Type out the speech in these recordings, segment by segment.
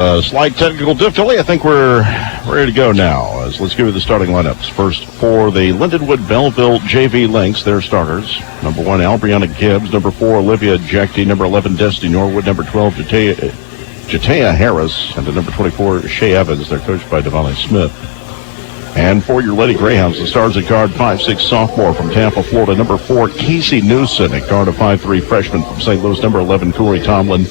Slight technical difficulty. I think we're ready to go now. Let's give you the starting lineups. First, for the Lindenwood Belleville JV Lynx, their starters. Number 1, Albriana Gibbs. Number 4, Olivia Jecti. Number 11, Destiny Norwood. Number 12, Jatea Harris. And the number 24, Shay Evans. They're coached by Devontae Smith. And for your Lady Greyhounds, the stars at guard 5'6" sophomore from Tampa, Florida. Number 4, Casey Newson. At guard a 5'3" freshman from St. Louis. Number 11, Corey Tomlin.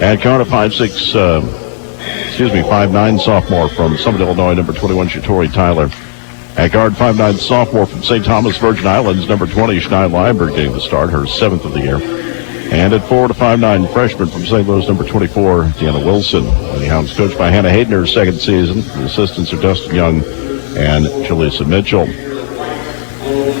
At guard a 5'9" sophomore from Summit, Illinois. Number 21, Shatori Tyler. At guard 5'9" sophomore from St. Thomas, Virgin Islands. Number 20, Shania Lineberg getting the start, her 7th of the year. And at 4 to 5'9", freshman from St. Louis, number 24, Deanna Wilson. Lady Hounds coached by Hannah Hayden, her 2nd season. The assistants are Dustin Young and Jaleesa Mitchell.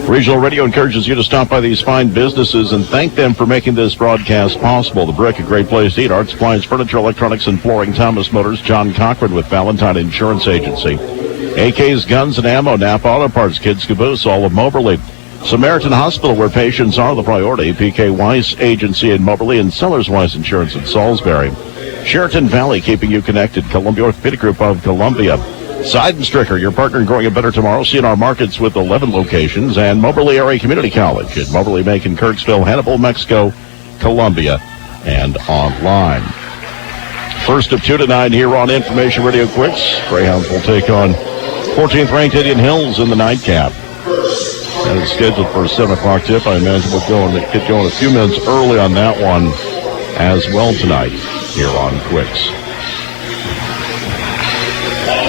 Regional Radio encourages you to stop by these fine businesses and thank them for making this broadcast possible. The Brick, a great place to eat. Art supplies, furniture, electronics, and flooring. Thomas Motors. John Cochran with Valentine Insurance Agency. AK's Guns and Ammo. Napa Auto Parts. Kids Caboose. All of Moberly. Samaritan Hospital, where patients are the priority. PK Weiss Agency in Moberly and Sellers Weiss Insurance in Salisbury. Sheraton Valley, keeping you connected. Columbia Orthopedic Group of Columbia. Seidenstricker, your partner in growing a better tomorrow. See in our markets with 11 locations. And Moberly Area Community College at Moberly, Macon, Kirksville, Hannibal, Mexico, Columbia, and online. First of 2 to 9 here on Information Radio Quicks. Greyhounds will take on 14th ranked Indian Hills in the nightcap. And it's scheduled for a 7 o'clock tip. I imagine we'll get going a few minutes early on that one as well tonight here on Quicks.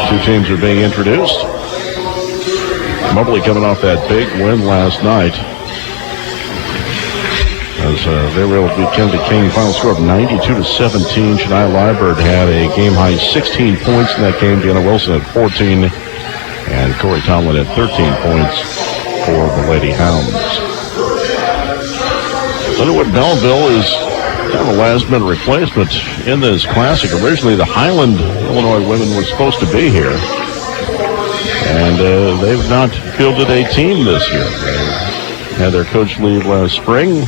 Two teams are being introduced. Moberly coming off that big win last night as they were able to beat Kennedy King. Final score of 92-17. Shania Liebert had a game-high 16 points in that game. Deanna Wilson had 14, and Corey Tomlin had 13 points for the Lady Hounds. Lindenwood Belleville is kind of a last-minute replacement in this classic. Originally, the Highland, Illinois women were supposed to be here, and they've not fielded a team this year. They had their coach leave last spring.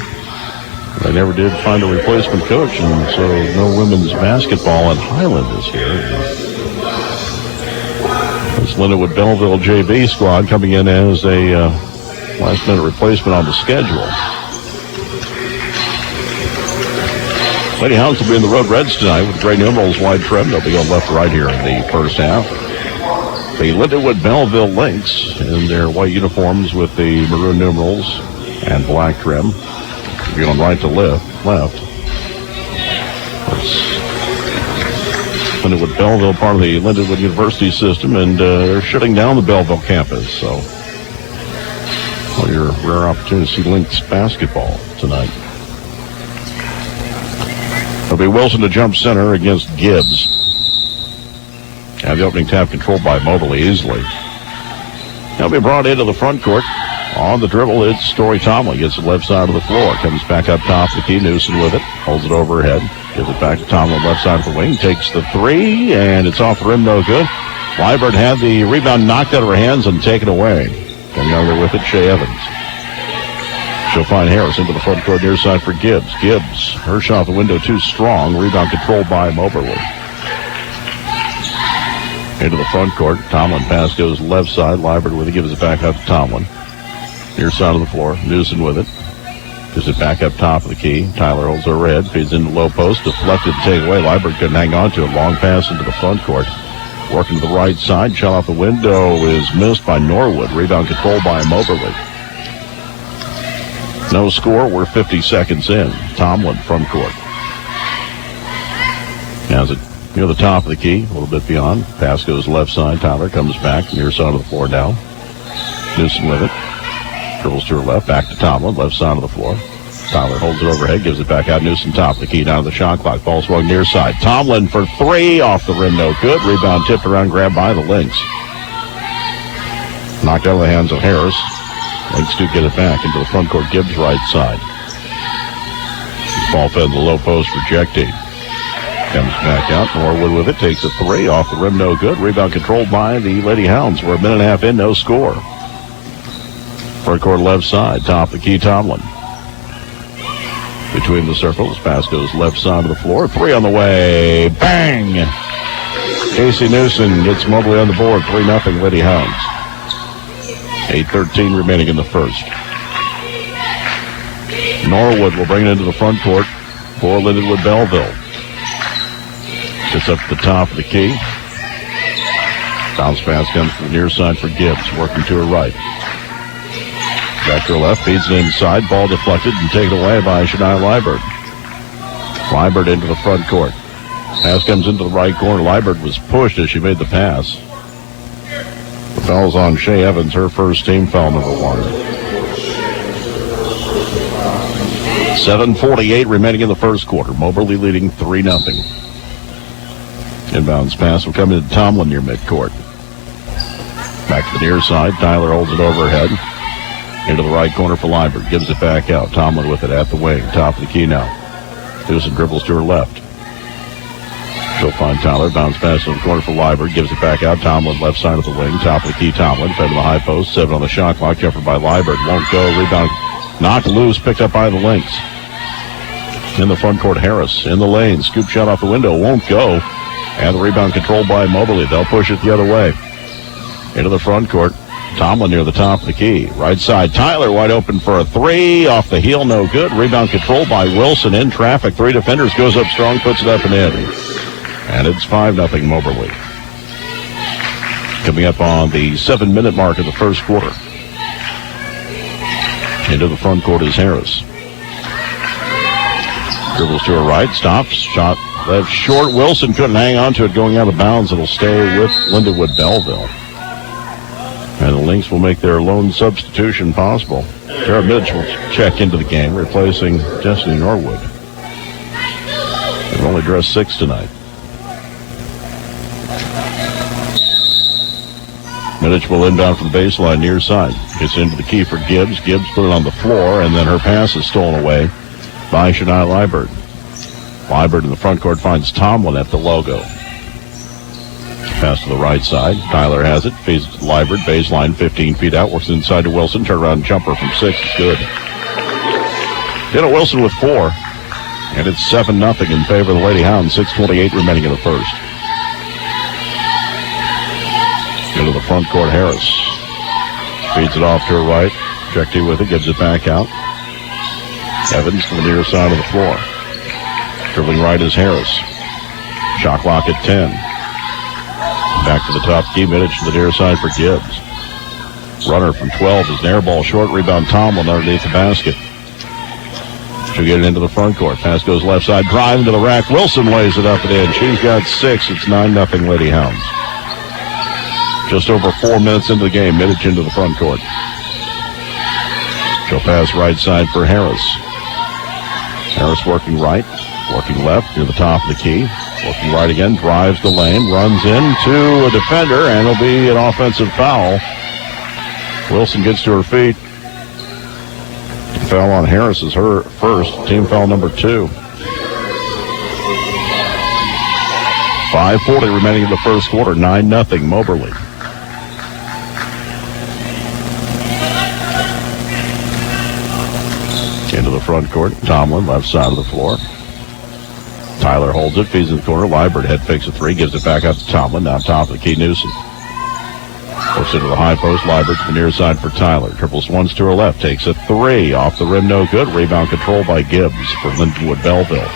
They never did find a replacement coach, and so no women's basketball in Highland this year. This Lindenwood Belleville JV squad coming in as a last-minute replacement on the schedule. Lady Hounds will be in the Road Reds tonight with gray numerals, wide trim. They'll be going left to right here in the first half. The Lindenwood Belleville Lynx in their white uniforms with the maroon numerals and black trim. They're going right to left. Lindenwood Belleville, part of the Lindenwood University system, and they're shutting down the Belleville campus. So, well, your rare opportunity to see Lynx basketball tonight. It'll be Wilson to jump center against Gibbs. And the opening tap controlled by Moberly easily. He'll be brought into the front court. On the dribble, it's Story Tomlin. Gets the left side of the floor. Comes back up top of the key. Newson with it. Holds it overhead. Gives it back to Tomlin, left side of the wing. Takes the three, and it's off the rim, no good. Liebert had the rebound knocked out of her hands and taken away. Coming over with it, Shay Evans. She'll find Harris into the front court near side for Gibbs. Gibbs, her shot off the window too strong. Rebound controlled by Moberly. Into the front court. Tomlin pass goes left side. Liebert with it, gives it back up to Tomlin. Near side of the floor. Newson with it. Gives it back up top of the key. Tyler holds overhead. Feeds in the low post. Deflected to take away. Liebert couldn't hang on to it. Long pass into the front court. Working to the right side. Shot off the window is missed by Norwood. Rebound controlled by Moberly. No score. We're 50 seconds in. Tomlin front court. Has it near the top of the key, a little bit beyond. Pass goes left side. Tyler comes back near side of the floor now. Newson with it. Dribbles to her left. Back to Tomlin. Left side of the floor. Tyler holds it overhead. Gives it back out. Newson top of the key. Down to the shot clock. Ball swung near side. Tomlin for three. Off the rim. No good. Rebound tipped around. Grabbed by the Lynx. Knocked out of the hands of Harris. Lynx do get it back into the front court. Gibbs right side. Ball fed in the low post for Jecti. Comes back out. Norwood with it. Takes a three. Off the rim. No good. Rebound controlled by the Lady Hounds. We're a minute and a half in. No score. Front court left side. Top of the key. Tomlin. Between the circles. Pass goes left side of the floor. Three on the way. Bang! Casey Newsom gets Mobley on the board, 3-0 Lady Hounds. 8:13 remaining in the first. Norwood will bring it into the front court for Lindenwood Belleville. Gets up to the top of the key. Bounce pass comes from the near side for Gibbs, working to her right. Back to her left, feeds it inside, ball deflected and taken away by Shania Liebert. Liebert into the front court. Pass comes into the right corner. Liebert was pushed as she made the pass. The foul's on Shea Evans, her first team foul, number 1. 7:48 remaining in the first quarter. Moberly leading 3-0. Inbounds pass will come into Tomlin near midcourt. Back to the near side. Tyler holds it overhead. Into the right corner for Liebert. Gives it back out. Tomlin with it at the wing. Top of the key now. Newsom dribbles to her left. She'll find Tyler. Bounce pass in the corner for Liebert. Gives it back out. Tomlin left side of the wing. Top of the key. Tomlin fed to the high post. 7 on the shot clock. Jumper by Liebert. Won't go. Rebound knocked loose. Picked up by the Lynx. In the front court, Harris in the lane. Scoop shot off the window. Won't go. And the rebound controlled by Moberly. They'll push it the other way. Into the front court. Tomlin near the top of the key. Right side. Tyler wide open for a 3. Off the heel. No good. Rebound controlled by Wilson in traffic. 3 defenders. Goes up strong. Puts it up and in. And it's 5-0 Moberly. Coming up on the 7-minute mark of the first quarter. Into the front court is Harris. Dribbles to her right. Stops. Shot left short. Wilson couldn't hang on to it going out of bounds. It'll stay with Lindenwood Belleville. And the Lynx will make their lone substitution possible. Tara Midge will check into the game, replacing Destiny Norwood. They've only dressed 6 tonight. Midge will inbound from the baseline near side. Gets into the key for Gibbs. Gibbs put it on the floor, and then her pass is stolen away by Shania Liebert. Liebert in the front court finds Tomlin at the logo. Pass to the right side. Tyler has it. Feeds it to Liebert. Baseline 15 feet out. Works inside to Wilson. Turnaround jumper from 6 is good. Jenna Wilson with 4. And it's 7-0 in favor of the Lady Hounds. 6:28 remaining in the first. Into the front court, Harris. Feeds it off to her right. Checked with it. Gives it back out. Evans to the near side of the floor. Dribbling right is Harris. Shot clock at 10. Back to the top key. Minutes to the near side for Gibbs. Runner from 12 is an air ball short. Rebound Tomlin underneath the basket. She'll get it into the front court. Pass goes left side. Drive into the rack. Wilson lays it up and in. She's got 6. It's 9-0 Lady Hounds. Just over 4 minutes into the game. Minutes into the front court. She'll pass right side for Harris. Harris working right. Working left near the top of the key. Working right again, drives the lane, runs into a defender, and it'll be an offensive foul. Wilson gets to her feet. The foul on Harris is her first, team foul number 2. 5:40 remaining in the first quarter, 9-0 Moberly. Into the front court, Tomlin, left side of the floor. Tyler holds it, feeds in the corner. Liebert head fakes a 3, gives it back out to Tomlin. Now top of the key, Newsom. Works into the high post. Liebert to the near side for Tyler. Triples once to her left, takes a 3. Off the rim, no good. Rebound control by Gibbs for Lindenwood Belleville.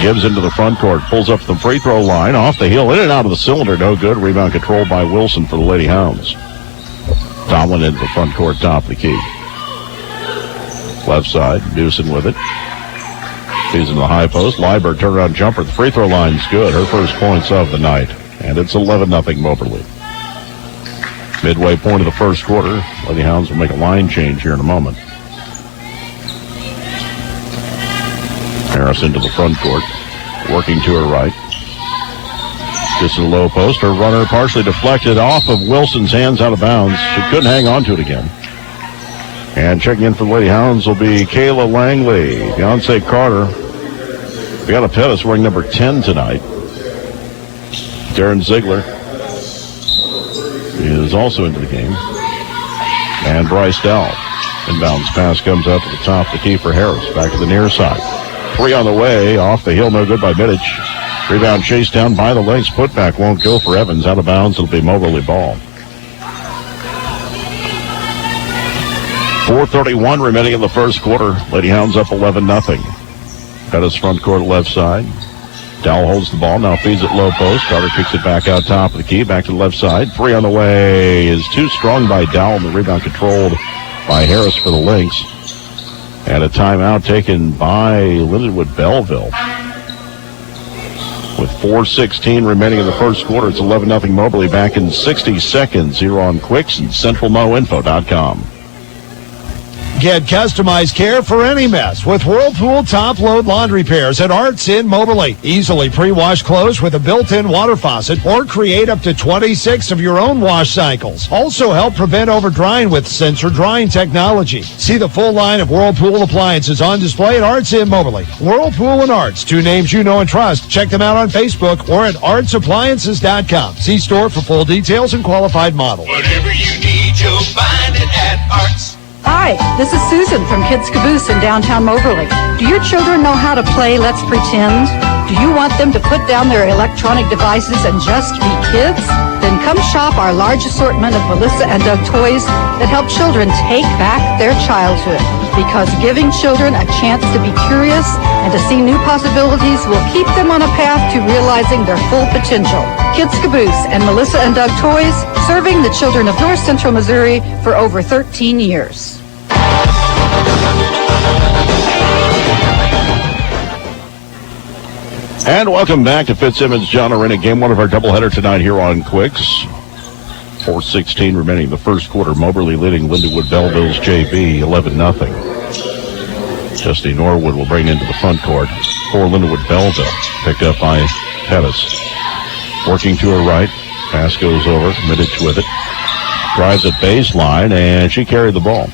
Gibbs into the front court, pulls up the free throw line. Off the heel, in and out of the cylinder, no good. Rebound control by Wilson for the Lady Hounds. Tomlin into the front court, top of the key. Left side, Newsom with it. He's in the high post. Liebert turnaround jumper. The free throw line's good. Her first points of the night. And it's 11-0 Moberly. Midway point of the first quarter. Lady Hounds will make a line change here in a moment. Harris into the front court. Working to her right. Just in the low post. Her runner partially deflected off of Wilson's hands out of bounds. She couldn't hang on to it again. And checking in for the Lady Hounds will be Kayla Langley. Beyonce Carter. Brianna Pettis wearing number 10 tonight. Darren Ziegler is also into the game. And Bryce Dell. Inbounds pass comes out to the top of the key for Harris. Back to the near side. 3 on the way. Off the heel, no good by Middich. Rebound chased down by the legs. Putback won't go for Evans. Out of bounds. It'll be Moberly ball. 4:31 remaining in the first quarter. Lady Hounds up 11-0. Pettis front court left side. Dowell holds the ball. Now feeds it low post. Carter kicks it back out top of the key. Back to the left side. Three on the way is too strong by Dowell. The rebound controlled by Harris for the Lynx. And a timeout taken by Lindenwood Belleville. With 4:16 remaining in the first quarter, it's 11-0 Moberly. Back in 60 seconds here on Quicks and CentralMoInfo.com. Get customized care for any mess with Whirlpool top-load laundry pairs at Arts in Moberly. Easily pre-wash clothes with a built-in water faucet or create up to 26 of your own wash cycles. Also help prevent over-drying with sensor drying technology. See the full line of Whirlpool appliances on display at Arts in Moberly. Whirlpool and Arts, two names you know and trust. Check them out on Facebook or at artsappliances.com. See store for full details and qualified models. Whatever you need, you'll find it at Arts. Hi, this is Susan from Kids Caboose in downtown Moberly. Do your children know how to play Let's Pretend? Do you want them to put down their electronic devices and just be kids? Then come shop our large assortment of Melissa and Doug toys that help children take back their childhood. Because giving children a chance to be curious and to see new possibilities will keep them on a path to realizing their full potential. Kids Caboose and Melissa and Doug toys, serving the children of North Central Missouri for over 13 years. And welcome back to Fitzsimmons John Arena, game one of our doubleheader tonight here on Quicks. 4:16 remaining in the first quarter. Moberly leading Lindenwood Belleville's JV 11-0. Justy Norwood will bring into the front court for Lindenwood Belleville. Picked up by Pettis. Working to her right. Pass goes over. Middich with it. Drives at baseline, and she carried the ball.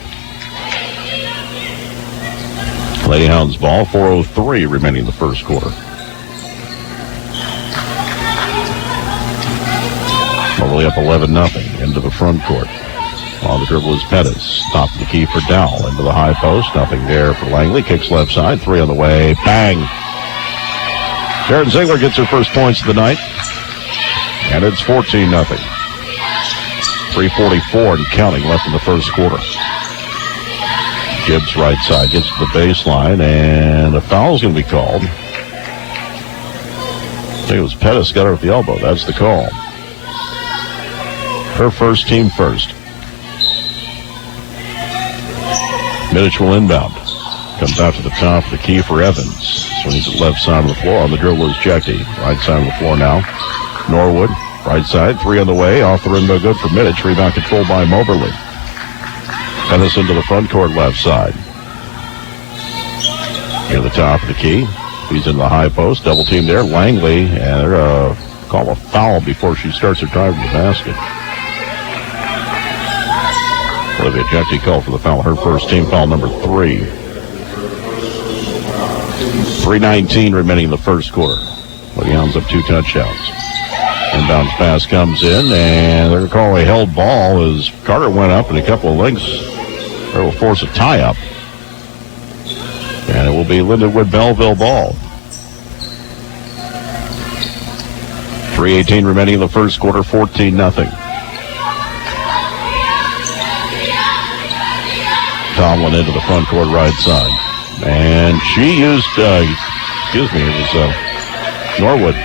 Lady Hounds ball. 4:03 remaining in the first quarter. Moberly up 11-0 into the front court. On the dribble is Pettis. Top of the key for Dowell. Into the high post. Nothing there for Langley. Kicks left side. Three on the way. Bang! Darren Ziegler gets her first points of the night. And it's 14-0. 3:44 and counting left in the first quarter. Gibbs right side gets to the baseline. And a foul is going to be called. I think it was Pettis got her at the elbow. That's the call. Her first, team first. Middich will inbound. Comes out to the top of the key for Evans. Swings it left side of the floor. On the dribble is Jackie. Right side of the floor now. Norwood, right side. Three on the way. Off the rim, no good for Middich. Rebound controlled by Moberly. Pettis into the front court left side. Near the top of the key. He's in the high post. Double team there. Langley. And they're call a foul before she starts her drive to the basket. Olivia Jackie called for the foul. Her first team foul number 3. 3:19 remaining in the first quarter. Lady Hounds up 2 touchdowns. Inbounds pass comes in, and they're going to call a held ball as Carter went up and a couple of links. They will force a tie-up. And it will be Lindenwood Belleville ball. 3:18 remaining in the first quarter, 14-0. Tomlin into the front court right side. And she used, it was Norwood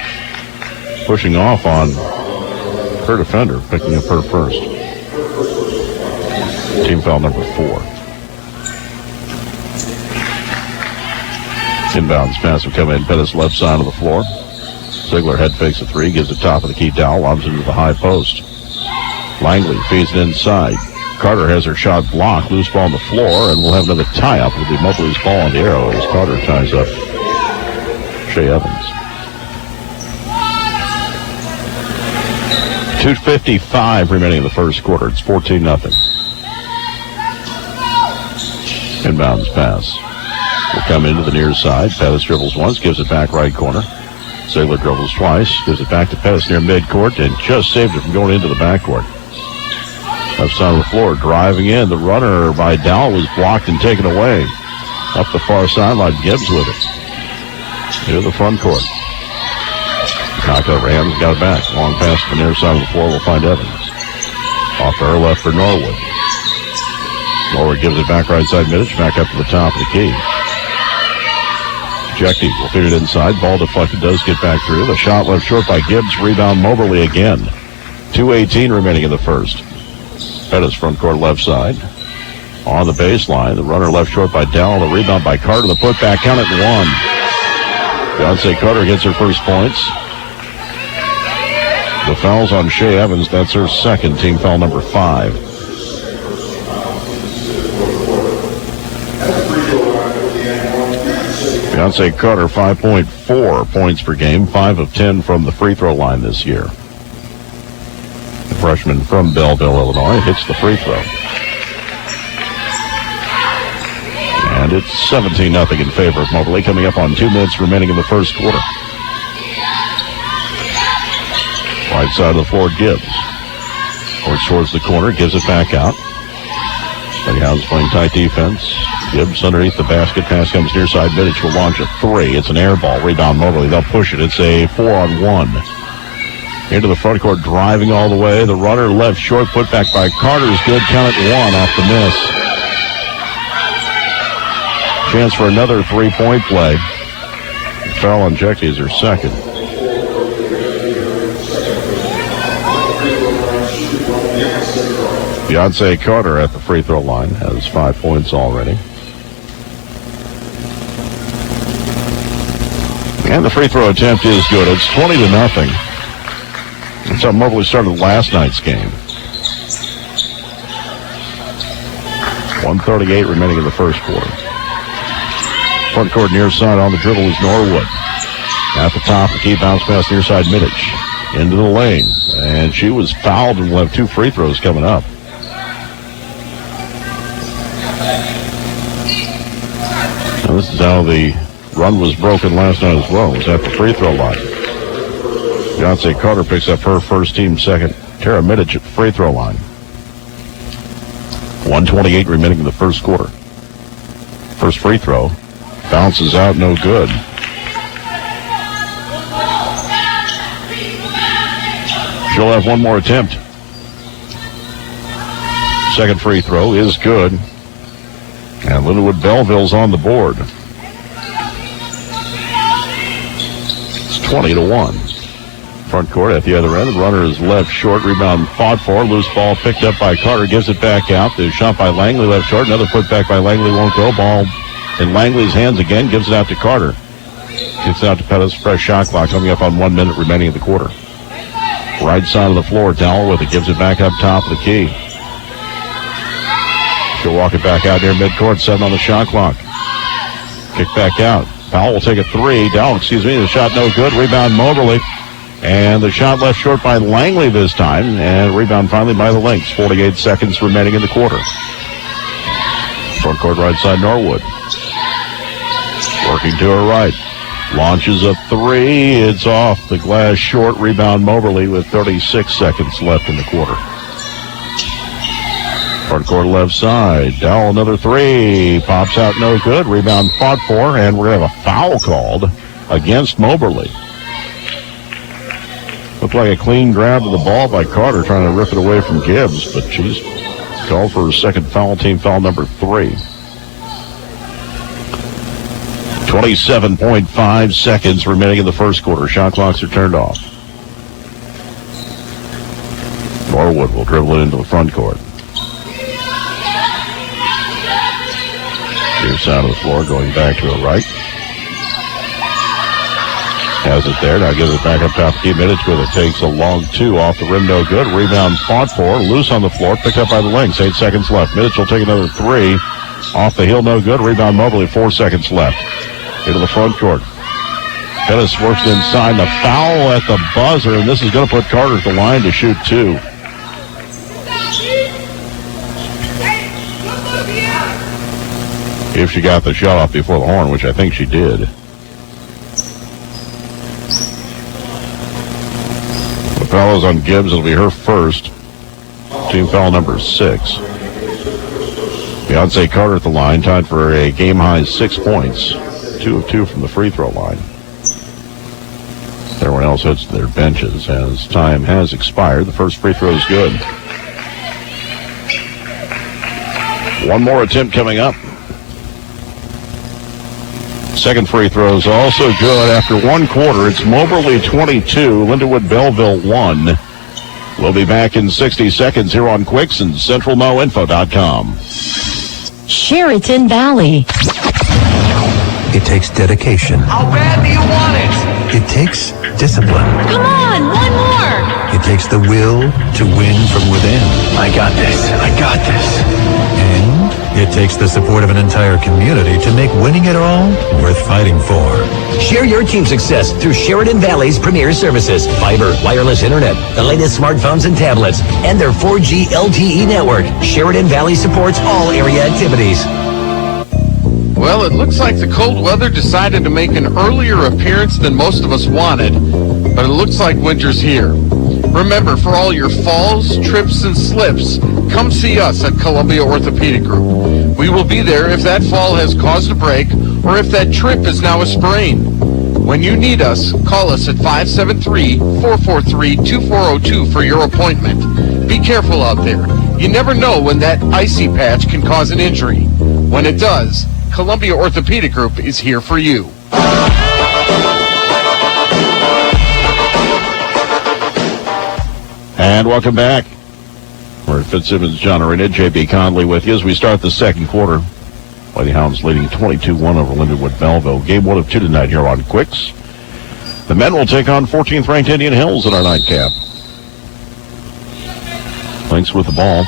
pushing off on her defender, picking up her first. Team foul number 4. Inbounds pass will come in. Pettis left side of the floor. Ziegler head fakes a 3, gives it top of the key. Dowell lobs into the high post. Langley feeds it inside. Carter has her shot blocked. Loose ball on the floor, and we'll have another tie-up. It'll be Moberly's ball on the arrow as Carter ties up Shea Evans. 2:55 remaining in the first quarter. It's 14-0. Inbounds pass will come into the near side. Pettis dribbles once, gives it back right corner. Ziegler dribbles twice, gives it back to Pettis near midcourt, and just saved it from going into the backcourt. Left side of the floor, driving in. The runner by Dowell was blocked and taken away. Up the far sideline, Gibbs with it. Into the front court. Knocked over hands, got it back. Long pass to the near side of the floor. We'll find Evans. Off to her left for Norwood. Norwood gives it back right side Middich. Back up to the top of the key. Jecti will feed it inside. Ball deflected. Does get back through. The shot left short by Gibbs. Rebound Moberly again. 2:18 remaining in the first. Pettis front court left side. On the baseline. The runner left short by Dowell. The rebound by Carter. The putback. Count it 1. Beyonce Carter gets her first points. The foul's on Shea Evans. That's her second, team foul number 5. Beyonce Carter, 5.4 points per game, 5 of 10 from the free throw line this year. The freshman from Belleville, Illinois, hits the free throw. And it's 17-0 in favor of Moberly, coming up on 2 minutes remaining in the first quarter. Right side of the floor, Gibbs. Works towards the corner, gives it back out. Greyhounds playing tight defense. Gibbs underneath the basket. Pass comes near side. Middich will launch a 3. It's an air ball. Rebound Moberly. They'll push it. It's a 4-on-1. Into the front court, driving all the way. The runner left short. Put back by Carter is good. Count it 1 off the miss. Chance for another 3-point play. Foul on Jecti is her second. Beyonce Carter at the free throw line has 5 points already. And the free throw attempt is good. It's 20-0. That's how Moberly started last night's game. 1:38 remaining in the first quarter. Front court near side on the dribble is Norwood. At the top, the key bounce pass near side Middich. Into the lane. And she was fouled and will have 2 free throws coming up. Now this is how the run was broken last night as well. It was at the free throw line. Beyonce Carter picks up her first team second. Tara Middich at the free throw line. 1:28 remaining in the first quarter. First free throw. Bounces out, no good. She'll have one more attempt. Second free throw is good. And Lindenwood Belleville's on the board. It's 20-1. Front court at the other end. The runner is left short. Rebound fought for. Loose ball picked up by Carter. Gives it back out. The shot by Langley left short. Another putback by Langley won't go. Ball in Langley's hands again. Gives it out to Carter. Gives it out to Pettis. Fresh shot clock coming up on 1 minute remaining in the quarter. Right side of the floor. Dowell with it. Gives it back up top of the key. She'll walk it back out near midcourt. 7 on the shot clock. Kick back out. Powell will take a 3. Dowell, the shot no good. Rebound Moberly. And the shot left short by Langley this time. And rebound finally by the Lynx. 48 seconds remaining in the quarter. Front court right side Norwood. Working to her right. Launches a 3. It's off the glass short. Rebound Moberly with 36 seconds left in the quarter. Front court left side. Dowell another 3. Pops out no good. Rebound fought for. And we're going to have a foul called against Moberly. Looked like a clean grab of the ball by Carter trying to rip it away from Gibbs. But she's called for her second foul, team foul number 3. 27.5 seconds remaining in the first quarter. Shot clocks are turned off. Norwood will dribble it into the front court. Near side of the floor, going back to her right. Has it there. Now gives it back up top. Key Middich with it. Takes a long 2 off the rim. No good. Rebound fought for. Loose on the floor. Picked up by the Lynx. 8 seconds left. Middich will take another 3. Off the heel. No good. Rebound Moberly. 4 seconds left. Into the front court. Pettis works inside. The foul at the buzzer. And this is going to put Carter at the line to shoot 2. If she got the shot off before the horn, which I think she did. The foul is on Gibbs. It'll be her first. Team foul number 6. Beyonce Carter at the line, tied for a game-high 6 points. 2 of 2 from the free throw line. Everyone else else heads to their benches as time has expired. The first free throw is good. One more attempt coming up. Second free throw is also good. After one quarter, it's Moberly 22, Lindenwood Belleville 1. We'll be back in 60 seconds here on Quicks and CentralMoInfo.com. Sheraton Valley. It takes dedication. How bad do you want it? It takes discipline. Come on, one more. It takes the will to win from within. I got this. I got this. And it takes the support of an entire community to make winning it all worth fighting for. Share your team's success through Sheridan Valley's premier services, fiber, wireless internet, the latest smartphones and tablets, and their 4G LTE network. Sheridan Valley supports all area activities. Well, it looks like the cold weather decided to make an earlier appearance than most of us wanted, but it looks like winter's here. Remember, for all your falls, trips, and slips, come see us at Columbia Orthopedic Group. We will be there if that fall has caused a break or if that trip is now a sprain. When you need us, call us at 573-443-2402 for your appointment. Be careful out there. You never know when that icy patch can cause an injury. When it does, Columbia Orthopedic Group is here for you. And welcome back. We're at Fitzsimmons, John Arena, J.B. Conley with you as we start the second quarter. Lady Hounds leading 22-1 over Lindenwood Belleville. Game 1 of 2 tonight here on Quicks. The men will take on 14th ranked Indian Hills in our nightcap. Lynx with the ball.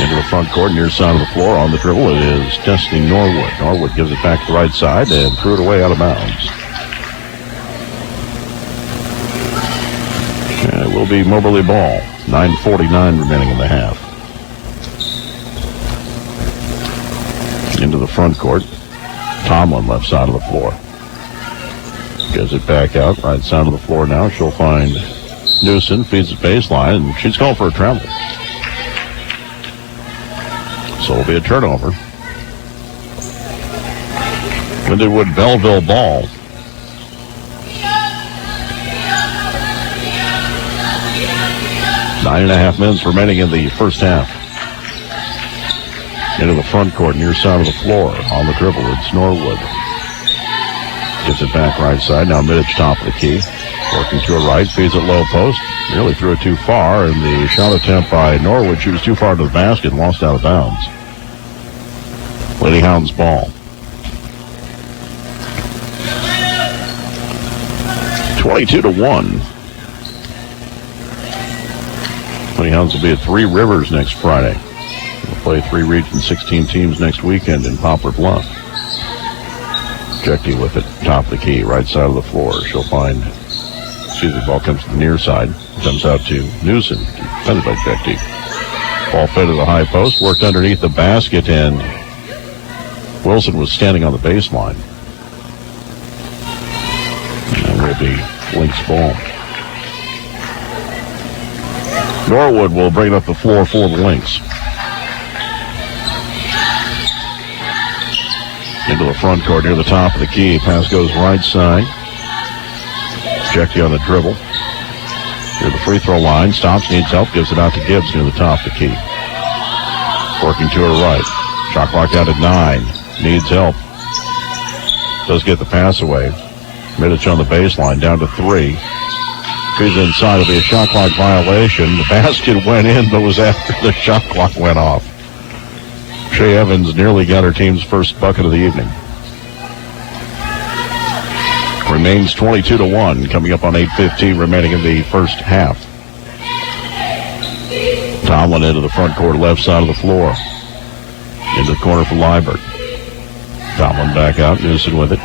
Into the front court, near side of the floor. On the dribble, it is Destiny Norwood. Norwood gives it back to the right side and threw it away out of bounds. And it will be Moberly ball. 9:49 remaining in the half. Into the front court. Tomlin left side of the floor. Gives it back out. Right side of the floor now. She'll find Newsom. Feeds the baseline, and she's called for a travel. So it'll be a turnover. Lindenwood Belleville ball. Nine and a half minutes remaining in the first half. Into the front court, near side of the floor. On the dribble, it's Norwood. Gets it back right side. Now Middich top of the key. Working to a right, feeds it low post. Nearly threw it too far, and the shot attempt by Norwood. She was too far to the basket and lost out of bounds. Lady Hounds ball. 22-1. Lady Hounds will be at Three Rivers next Friday. We'll play 3 Region 16 teams next weekend in Poplar Bluff. Jecty with it, top of the key, right side of the floor. She'll find, the ball comes to the near side. Comes out to Newsom, defended by Jecty. Ball fed to the high post, worked underneath the basket, and Wilson was standing on the baseline. And will be Lynx ball. Norwood will bring it up the floor for the Lynx. Into the front court near the top of the key. Pass goes right side. Jecty on the dribble. Near the free throw line. Stops, needs help, gives it out to Gibbs near the top of the key. Working to her right. Shot clock out at 9. Needs help. Does get the pass away. Middich on the baseline, down to 3. He's inside. It'll be a shot clock violation. The basket went in, but was after the shot clock went off. Shea Evans nearly got her team's first bucket of the evening. Remains 22-1, coming up on 8:15 remaining in the first half. Tomlin into the front court, left side of the floor. Into the corner for Liebert. Tomlin back out, Newsom with it.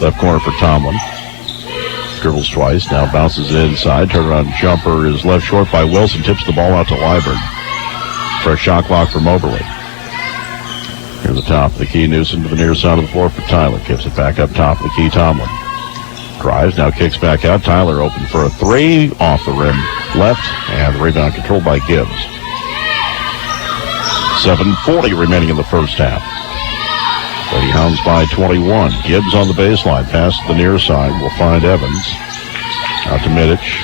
Left corner for Tomlin. Dribbles twice, now bounces it inside. Turnaround jumper is left short by Wilson. Tips the ball out to Liebert. For a shot clock for Moberly. Near the top of the key, Newsom to the near side of the floor for Tyler. Gives it back up top of the key, Tomlin. Drives, now kicks back out. Tyler open for a 3. Off the rim left, and the rebound controlled by Gibbs. 7:40 remaining in the first half. Greyhounds by 21. Gibbs on the baseline. Pass to the near side. Will find Evans. Out to Middich.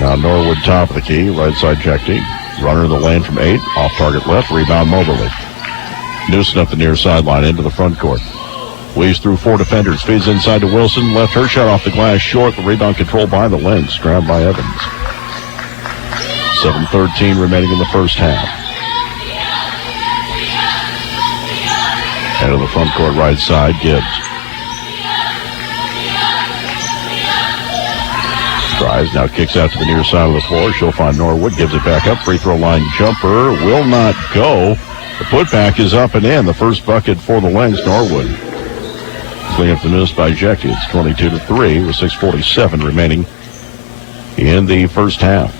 Now Norwood top of the key. Right side Jecty. Runner in the lane from 8. Off target left. Rebound Moberly. Newson up the near sideline into the front court. Weaves through 4 defenders. Feeds inside to Wilson. Left her shot off the glass short. The rebound controlled by the Lynx. Grabbed by Evans. 7:13 remaining in the first half. Head of the front court right side, Gibbs. Drives, now kicks out to the near side of the floor. She'll find Norwood, gives it back up. Free throw line jumper will not go. The putback is up and in. The first bucket for the Lynx, Norwood. Clean up the miss by Jecty. It's 22-3 with 6:47 remaining in the first half.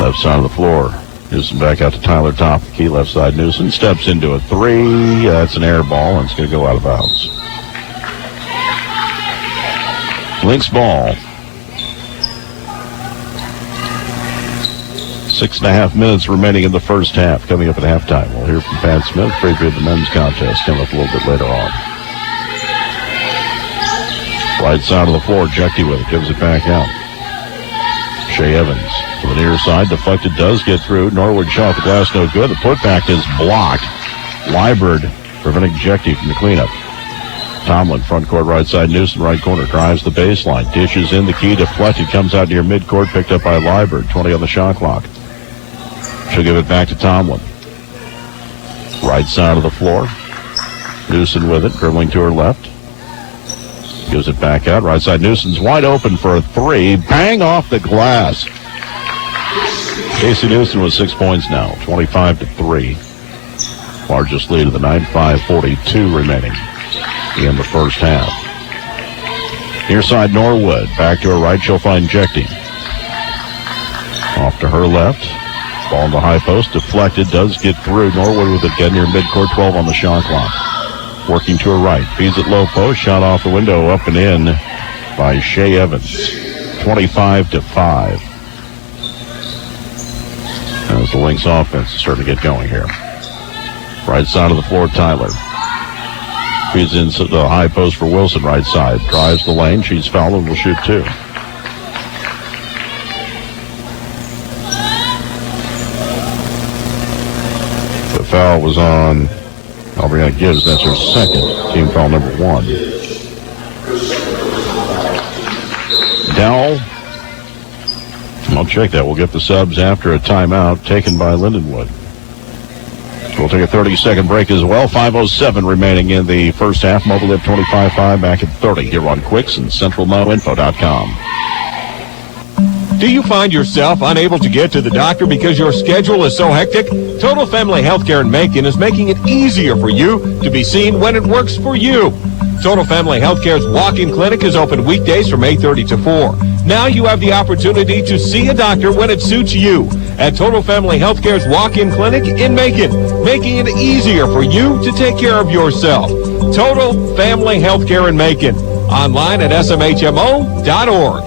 Left side of the floor. Newson back out to Tyler top. Key left side. Newson steps into a 3. That's an air ball, and it's going to go out of bounds. Lynx ball. 6.5 minutes remaining in the first half. Coming up at halftime. We'll hear from Pat Smith. Preview of the men's contest coming up a little bit later on. Right side of the floor. Jecty with it. Gives it back out. Shea Evans to the near side. Deflected, does get through. Norwood shot the glass, no good. The putback is blocked. Liebert preventing Jecty from the cleanup. Tomlin, front court right side. Newson, right corner, drives the baseline. Dishes in the key, deflected, comes out near midcourt, picked up by Liebert. 20 on the shot clock. She'll give it back to Tomlin. Right side of the floor. Newson with it, dribbling to her left. Gives it back out. Right side, Newson's wide open for a 3. Bang off the glass. Casey Newson with 6 points now. 25-3. Largest lead of the night. 5:42 remaining in the first half. Near side, Norwood. Back to her right. She'll find Jecty. Off to her left. Ball in the high post. Deflected. Does get through. Norwood with it again near midcourt. 12 on the shot clock. Working to her right. Feeds it low post. Shot off the window. Up and in by Shea Evans. 25-5. As the Lynx offense is starting to get going here. Right side of the floor, Tyler. Feeds into the high post for Wilson, right side. Drives the lane. She's fouled and will shoot 2. The foul was on Aubriana Gibbs. That's her second. Team foul number 1. Dowell. I'll check that. We'll get the subs after a timeout taken by Lindenwood. We'll take a 30-second break as well. 5:07 remaining in the first half. Mobile up 25-5 back at 30 here on Quicks and CentralMoInfo.com. Do you find yourself unable to get to the doctor because your schedule is so hectic? Total Family Healthcare in Macon is making it easier for you to be seen when it works for you. Total Family Healthcare's walk-in clinic is open weekdays from 8:30 to 4. Now you have the opportunity to see a doctor when it suits you at Total Family Healthcare's walk-in clinic in Macon, making it easier for you to take care of yourself. Total Family Healthcare in Macon. Online at smhmo.org.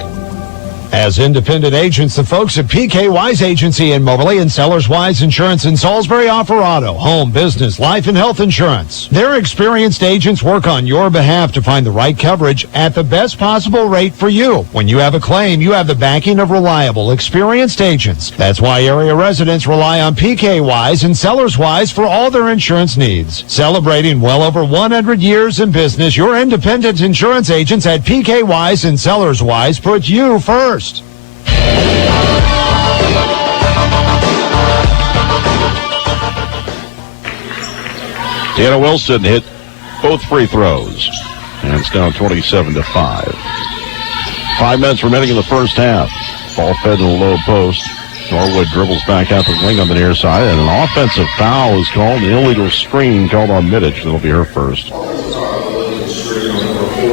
As independent agents, the folks at PK Wise Agency in Moberly and Sellers Wise Insurance in Salisbury offer auto, home, business, life, and health insurance. Their experienced agents work on your behalf to find the right coverage at the best possible rate for you. When you have a claim, you have the backing of reliable, experienced agents. That's why area residents rely on PK Wise and Sellers Wise for all their insurance needs. Celebrating well over 100 years in business, your independent insurance agents at PK Wise and Sellers Wise put you first. Deanna Wilson hit both free throws. And it's now 27-5. 5 minutes remaining in the first half. Ball fed in the low post. Norwood dribbles back out the wing on the near side. And an offensive foul is called. An illegal screen called on Middich. That'll be her first.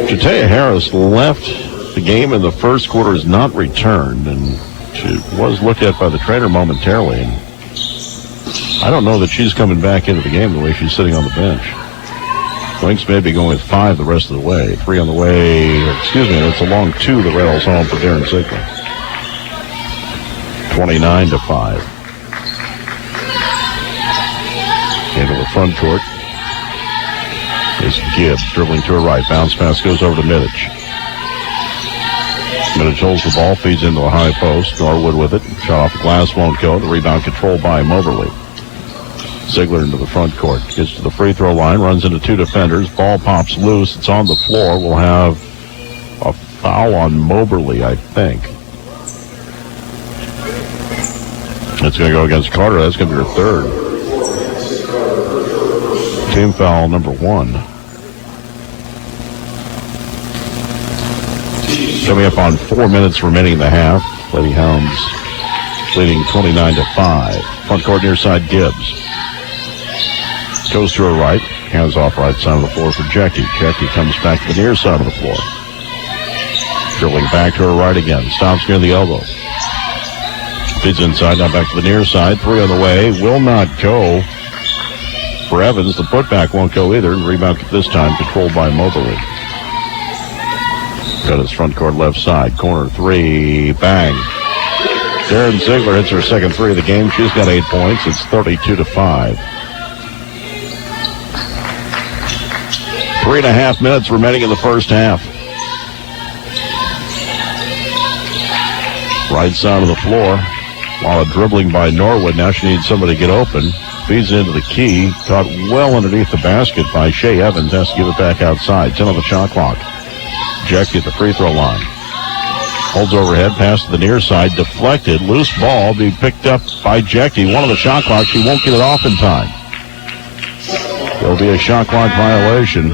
Jatea Harris left the game in the first quarter, is not returned, and she was looked at by the trainer momentarily. And I don't know that she's coming back into the game the way she's sitting on the bench. Lynx may be going with 5 the rest of the way. 3 on the way. It's a long 2 that rattles home for Darren Ziegler. 29-5. Into the front court is Gibbs dribbling to her right. Bounce pass goes over to Middich. Middich holds the ball, feeds into a high post. Norwood with it. Shot off the glass, won't go. The rebound controlled by Moberly. Ziegler into the front court. Gets to the free throw line, runs into two defenders. Ball pops loose. It's on the floor. We'll have a foul on Moberly, I think. It's going to go against Carter. That's going to be her third. Team foul number 1. Coming up on 4 minutes remaining in the half. Lady Hounds leading 29-5. Front court near side Gibbs. Goes to her right. Hands off right side of the floor for Jackie. Jackie comes back to the near side of the floor. Dribbling back to her right again. Stops near the elbow. Feeds inside, now back to the near side. 3 on the way. Will not go for Evans. The putback won't go either. Rebound this time controlled by Moberly. Got his front court left side. Corner 3. Bang. Darren Ziegler hits her second 3 of the game. She's got 8 points. It's 32-5. 3.5 minutes remaining in the first half. Right side of the floor. While dribbling by Norwood. Now she needs somebody to get open. Feeds into the key. Caught well underneath the basket by Shea Evans. Has to give it back outside. 10 on the shot clock. Jackie at the free throw line. Holds overhead. Pass to the near side. Deflected. Loose ball. Be picked up by Jackie. 1 on the shot clock. She won't get it off in time. There'll be a shot clock violation.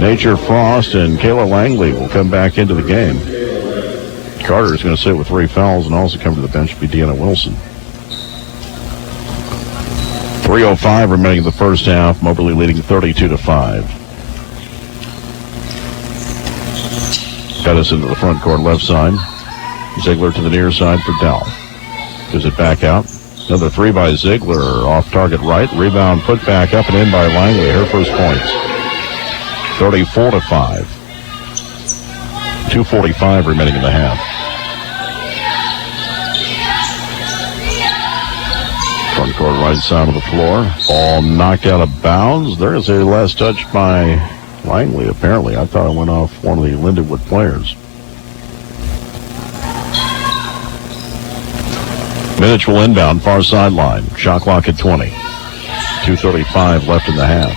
Nature Frost and Kayla Langley will come back into the game. Carter is going to sit with 3 fouls and also come to the bench be Deanna Wilson. 3:05 remaining in the first half. Moberly leading 32-5. Pettis into the front court left side. Ziegler to the near side for Dell. Gives it back out. Another 3 by Ziegler off target right. Rebound put back up and in by Langley. Her first points. 34-5. 2:45 remaining in the half. Front court right side of the floor. Ball knocked out of bounds. There is a last touch by Langley, apparently. I thought it went off one of the Lindenwood players. Middich will inbound, far sideline. Shot clock at 20. 2:35 left in the half.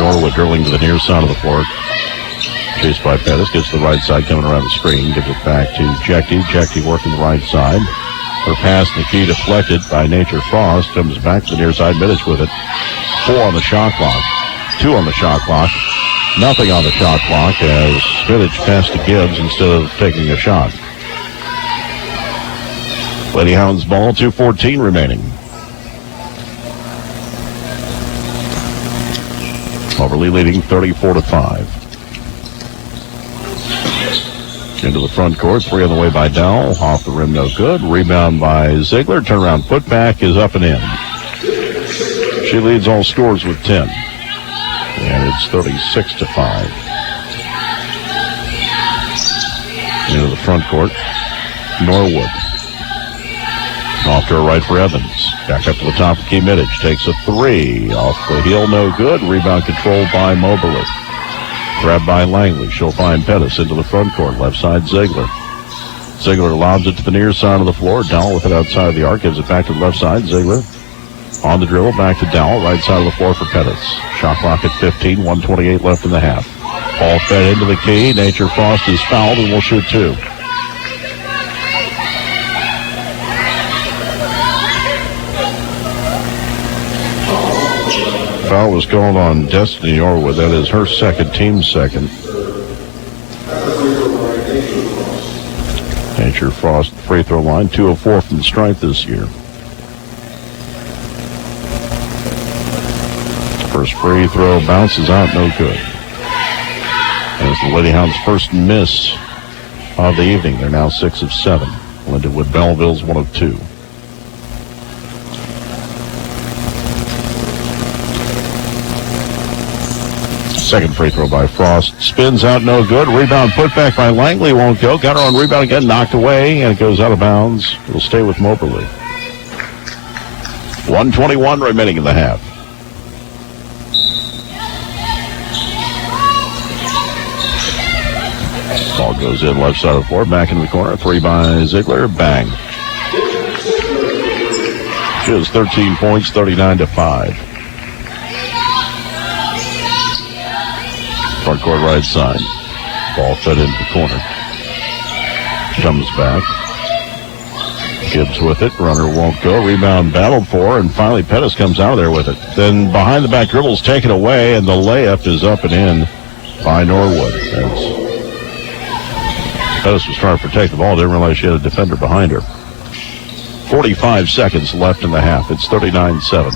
Norwood dribbling to the near side of the floor. Chased by Pettis. Gets to the right side coming around the screen. Gives it back to Jackie. Jackie working the right side. Her pass in the key deflected by Nature Frost. Comes back to the near side. Middich with it. 4 on the shot clock. 2 on the shot clock. Nothing on the shot clock as Middich passed to Gibbs instead of taking a shot. Lady Hounds ball, 2:14 remaining. Moberly leading 34-5. Into the front court, 3 on the way by Dowell. Off the rim, no good. Rebound by Ziegler. Turnaround putback is up and in. She leads all scores with 10. And it's 36-5. Into the front court, Norwood. Off to her right for Evans. Back up to the top of Key Middich. Takes a 3. Off the heel, no good. Rebound controlled by Moberly. Grabbed by Langley. She'll find Pettis into the front court. Left side, Ziegler. Ziegler lobs it to the near side of the floor. Dowell with it outside of the arc. Gives it back to the left side. Ziegler on the dribble. Back to Dowell. Right side of the floor for Pettis. Shot clock at 15. 1:28 left in the half. Ball fed into the key. Nature Frost is fouled and will shoot 2. Foul was called on Destiny Norwood. That is her second, team's second. Nature Frost free throw line, 2 of 4 from the stripe this year. First free throw bounces out, no good. And it's the Lady Hounds' first miss of the evening. They're now 6 of 7. Lindenwood Belleville's 1 of 2. Second free throw by Frost. Spins out, no good. Rebound put back by Langley, won't go. Got her on rebound again, knocked away, and it goes out of bounds. It'll stay with Moberly. 1:21 remaining in the half. Ball goes in left side of the floor, back in the corner. 3 by Ziegler. Bang. She has 13 points, 39-5. Front court right side. Ball fed into the corner. Comes back. Gibbs with it. Runner won't go. Rebound battled for, and finally Pettis comes out of there with it. Then behind the back dribble's taken away, and the layup is up and in by Norwood. Pettis was trying to protect the ball. Didn't realize she had a defender behind her. 45 seconds left in the half. It's 39-7.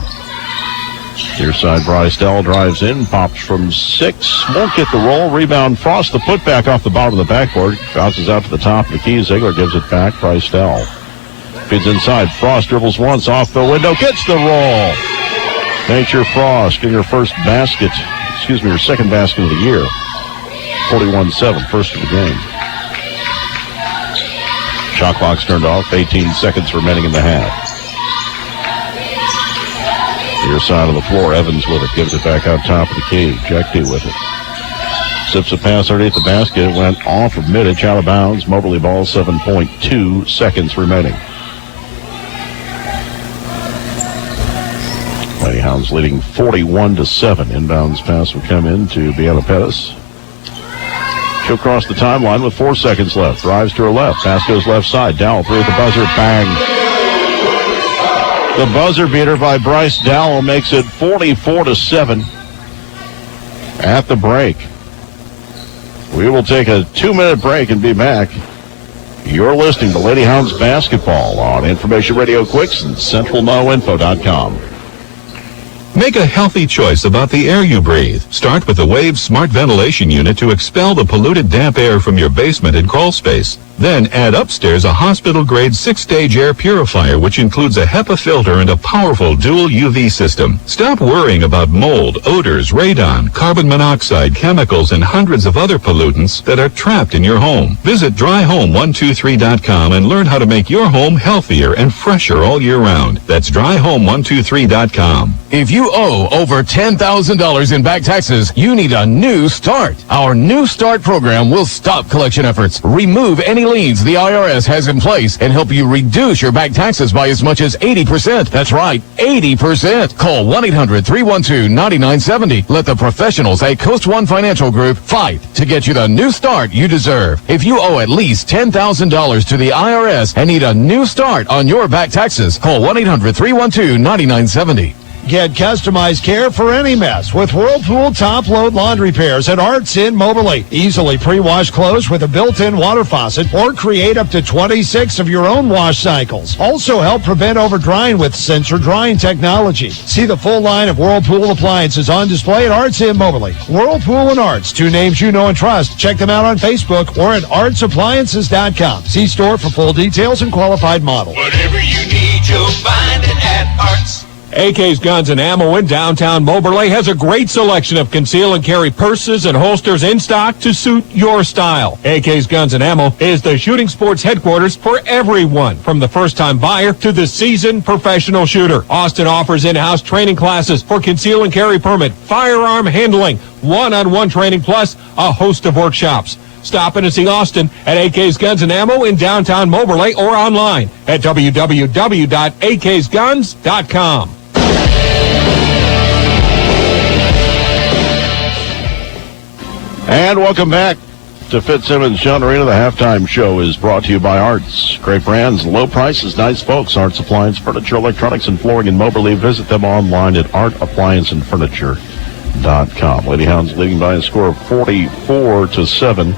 Near side, Bryce Dell drives in, pops from 6, won't get the roll. Rebound, Frost, the putback off the bottom of the backboard. Bounces out to the top of the key. Ziegler gives it back. Bryce Dell feeds inside. Frost dribbles once off the window, gets the roll. Nature Frost in her first basket, her second basket of the year. 41-7, first of the game. Shot clock's turned off. 18 seconds remaining in the half. Near side of the floor, Evans with it. Gives it back out top of the key. Jekti with it. Sips a pass underneath the basket. Went off of mid-inch, out of bounds. Moberly ball, 7.2 seconds remaining. Greyhounds leading 41-7. Inbounds pass will come in to Bianca Pettis. She'll cross the timeline with 4 seconds left. Drives to her left. Pass goes left side. Dowell through the buzzer. Bang. The buzzer beater by Bryce Dowell makes it 44-7 at the break. We will take a 2-minute break and be back. You're listening to Lady Hounds Basketball on Information Radio Quicks and CentralNoInfo.com. Make a healthy choice about the air you breathe. Start with the Wave Smart Ventilation Unit to expel the polluted damp air from your basement and crawl space. Then add upstairs a hospital-grade 6-stage air purifier, which includes a HEPA filter and a powerful dual UV system. Stop worrying about mold, odors, radon, carbon monoxide, chemicals, and hundreds of other pollutants that are trapped in your home. Visit dryhome123.com and learn how to make your home healthier and fresher all year round. That's dryhome123.com. If you owe over $10,000 in back taxes, you need a new start. Our New Start program will stop collection efforts, remove any liens the IRS has in place, and help you reduce your back taxes by as much as 80%. That's right, 80%. Call 1-800-312-9970. Let the professionals at Coast One Financial Group fight to get you the new start you deserve. If you owe at least $10,000 to the IRS and need a new start on your back taxes, call 1-800-312-9970. Get customized care for any mess with Whirlpool top-load laundry pairs at Arts in Moberly. Easily pre-wash clothes with a built-in water faucet or create up to 26 of your own wash cycles. Also help prevent over-drying with sensor drying technology. See the full line of Whirlpool appliances on display at Arts in Moberly. Whirlpool and Arts, 2 names you know and trust. Check them out on Facebook or at artsappliances.com. See store for full details and qualified models. Whatever you need, you'll find it at Arts. AK's Guns and Ammo in downtown Moberly has a great selection of conceal and carry purses and holsters in stock to suit your style. AK's Guns and Ammo is the shooting sports headquarters for everyone, from the first-time buyer to the seasoned professional shooter. Austin offers in-house training classes for conceal and carry permit, firearm handling, one-on-one training, plus a host of workshops. Stop in and see Austin at AK's Guns and Ammo in downtown Moberly or online at www.aksguns.com. And welcome back to Fitzsimmons John Arena. The halftime show is brought to you by Arts. Great brands, low prices, nice folks. Arts Appliance, Furniture, Electronics, and Flooring in Moberly. Visit them online at artapplianceandfurniture.com. Lady Hounds leading by a score of 44-7.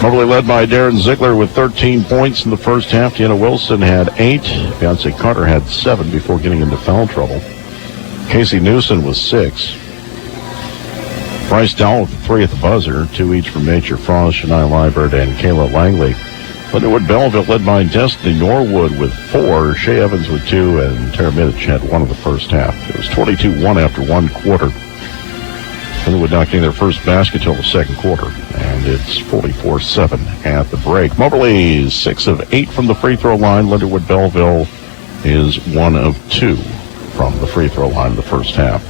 Moberly led by Darren Ziegler with 13 points in the first half. Deanna Wilson had 8. Beyonce Carter had 7 before getting into foul trouble. Casey Newsom was 6. Bryce Dowell with 3 at the buzzer, 2 each from Nature Frost, Shania Liebert, and Kayla Langley. Lindenwood Belleville led by Destiny Norwood with 4, Shea Evans with 2, and Tara Middich had 1 in the first half. It was 22-1 after 1 quarter. Lindenwood not getting their first basket till the second quarter, and it's 44-7 at the break. Moberly 6 of 8 from the free throw line. Lindenwood Belleville is 1 of 2 from the free throw line in the first half.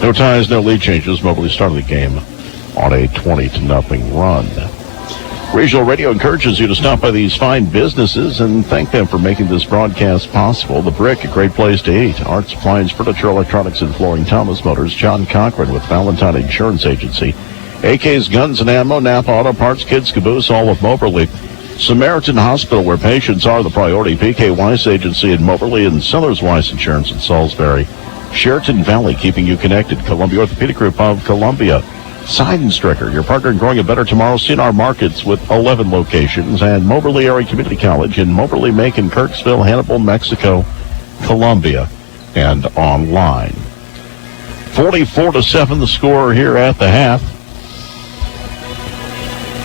No ties, no lead changes. Moberly started the game on a 20-0 run. Regional Radio encourages you to stop by these fine businesses and thank them for making this broadcast possible. The Brick, a great place to eat. Arts, Appliance, Furniture, Electronics, and Flooring. Thomas Motors. John Cochran with Valentine Insurance Agency. AK's Guns and Ammo. Napa Auto Parts. Kids Caboose. All of Moberly. Samaritan Hospital, where patients are the priority. PK Weiss Agency in Moberly and Sellers Weiss Insurance in Salisbury. Sheraton Valley, keeping you connected. Columbia Orthopedic Group of Columbia. Seidenstricker, your partner in growing a better tomorrow. CNR Markets with 11 locations. And Moberly Area Community College in Moberly, Macon, Kirksville, Hannibal, Mexico, Columbia, and online. 44-7 the score here at the half.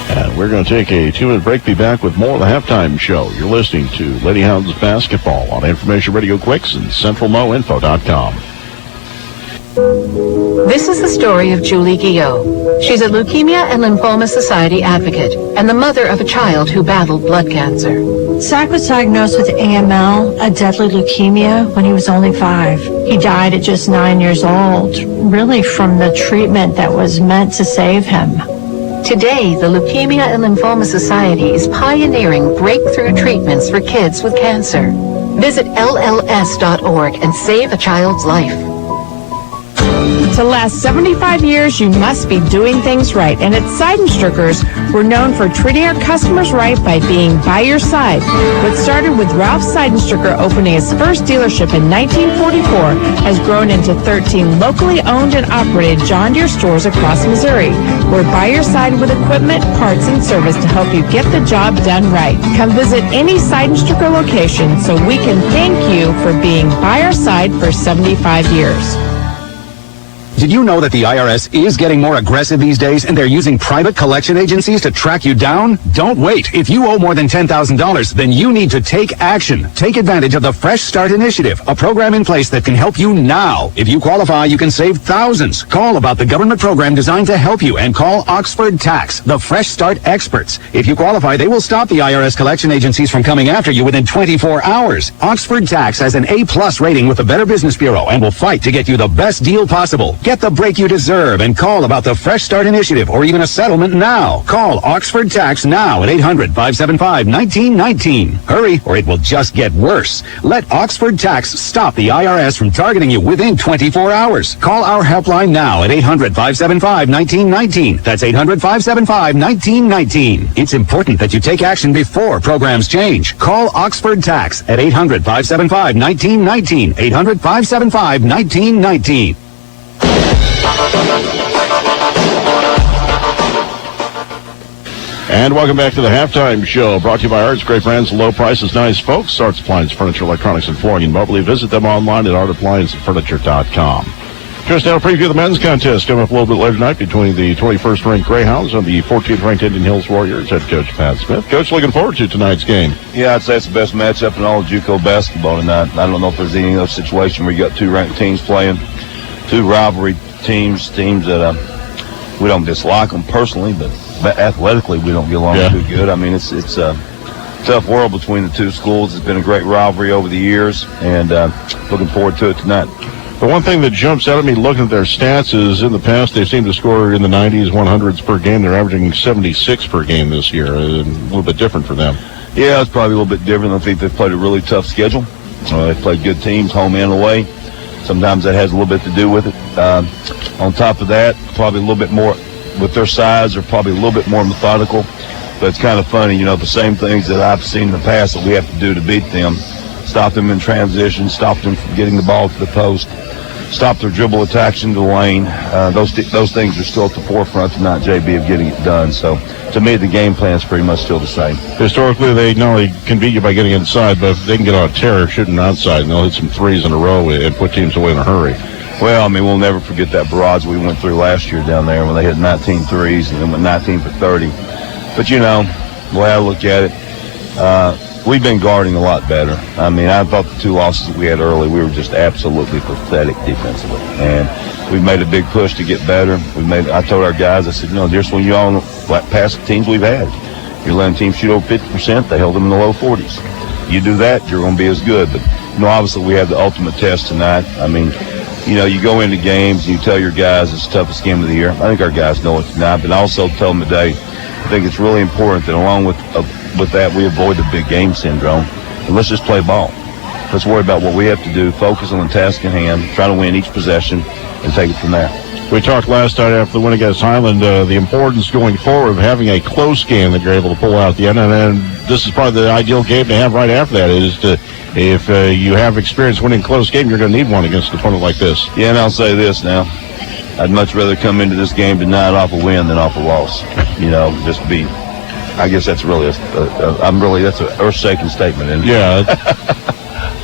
And we're going to take a 2-minute break. Be back with more of the halftime show. You're listening to Lady Hounds Basketball on Information Radio Quicks and CentralNoInfo.com. This is the story of Julie Guillot. She's a Leukemia and Lymphoma Society advocate and the mother of a child who battled blood cancer. Zach was diagnosed with AML, a deadly leukemia, when he was only 5. He died at just 9 years old, really from the treatment that was meant to save him. Today, the Leukemia and Lymphoma Society is pioneering breakthrough treatments for kids with cancer. Visit LLS.org and save a child's life. To last 75 years, you must be doing things right. And at Seidenstrickers, we're known for treating our customers right by being by your side. What started with Ralph Seidenstricker opening his first dealership in 1944 has grown into 13 locally owned and operated John Deere stores across Missouri. We're by your side with equipment, parts, and service to help you get the job done right. Come visit any Seidenstricker location so we can thank you for being by our side for 75 years. Did you know that the IRS is getting more aggressive these days and they're using private collection agencies to track you down? Don't wait. If you owe more than $10,000, then you need to take action. Take advantage of the Fresh Start Initiative, a program in place that can help you now. If you qualify, you can save thousands. Call about the government program designed to help you and call Oxford Tax, the Fresh Start experts. If you qualify, they will stop the IRS collection agencies from coming after you within 24 hours. Oxford Tax has an A+ rating with the Better Business Bureau and will fight to get you the best deal possible. Get the break you deserve and call about the Fresh Start Initiative or even a settlement now. Call Oxford Tax now at 800-575-1919. Hurry, or it will just get worse. Let Oxford Tax stop the IRS from targeting you within 24 hours. Call our helpline now at 800-575-1919. That's 800-575-1919. It's important that you take action before programs change. Call Oxford Tax at 800-575-1919. 800-575-1919. And welcome back to the halftime show, brought to you by Arts. Great brands, low prices, nice folks. Arts Appliance, Furniture, Electronics, and Flooring in Moberly. Visit them online at artappliancefurniture.com. Just now, a preview of the men's contest coming up a little bit later tonight between the 21st ranked Greyhounds and the 14th ranked Indian Hills Warriors. Head coach Pat Smith. Coach, looking forward to tonight's game. Yeah, I'd say it's the best matchup in all of JUCO basketball tonight. I don't know if there's any other situation where you got two ranked teams playing, two rivalry teams that we don't dislike them personally, but athletically we don't get along too good. I mean, it's a tough world between the two schools. It's been a great rivalry over the years, and looking forward to it tonight. The one thing that jumps out at me looking at their stats is in the past they seem to score in the 90s, 100s per game. They're averaging 76 per game this year. A little bit different for them. Yeah, it's probably a little bit different. I think they've played a really tough schedule. They've played good teams, home and away. Sometimes that has a little bit to do with it. On top of that, probably a little bit more with their size, they're probably a little bit more methodical. But it's kind of funny, you know, the same things that I've seen in the past that we have to do to beat them. Stop them in transition, stop them from getting the ball to the post, stop their dribble attacks into the lane. Those things are still at the forefront tonight, JB, of getting it done. So to me, the game plan is pretty much still the same. Historically, they not only can beat you by getting inside, but if they can get on a tear shooting outside, and they'll hit some threes in a row and put teams away in a hurry. Well, I mean, we'll never forget that barrage we went through last year down there when they hit 19 threes and then went 19 for 30. But, you know, the way I look at it, we've been guarding a lot better. I mean, I thought the two losses that we had early, we were just absolutely pathetic defensively. And we've made a big push to get better. I told our guys, I said, you know, just when you all past the teams we've had, you're letting teams shoot over 50%, they held them in the low 40s. You do that, you're going to be as good. But, obviously we have the ultimate test tonight. I mean, you go into games and you tell your guys it's the toughest game of the year. I think our guys know it tonight, but I also tell them today, I think it's really important that along with that, we avoid the big game syndrome. And let's just play ball. Let's worry about what we have to do, focus on the task at hand, try to win each possession, and take it from there. We talked last night after the win against Highland, the importance going forward of having a close game that you're able to pull out at the end. And then this is probably the ideal game to have right after that is to, if you have experience winning close game, you're going to need one against an opponent like this. Yeah, and I'll say this now. I'd much rather come into this game tonight off a win than off a loss. Just be, I guess that's really, that's an earth-shaking statement, isn't it?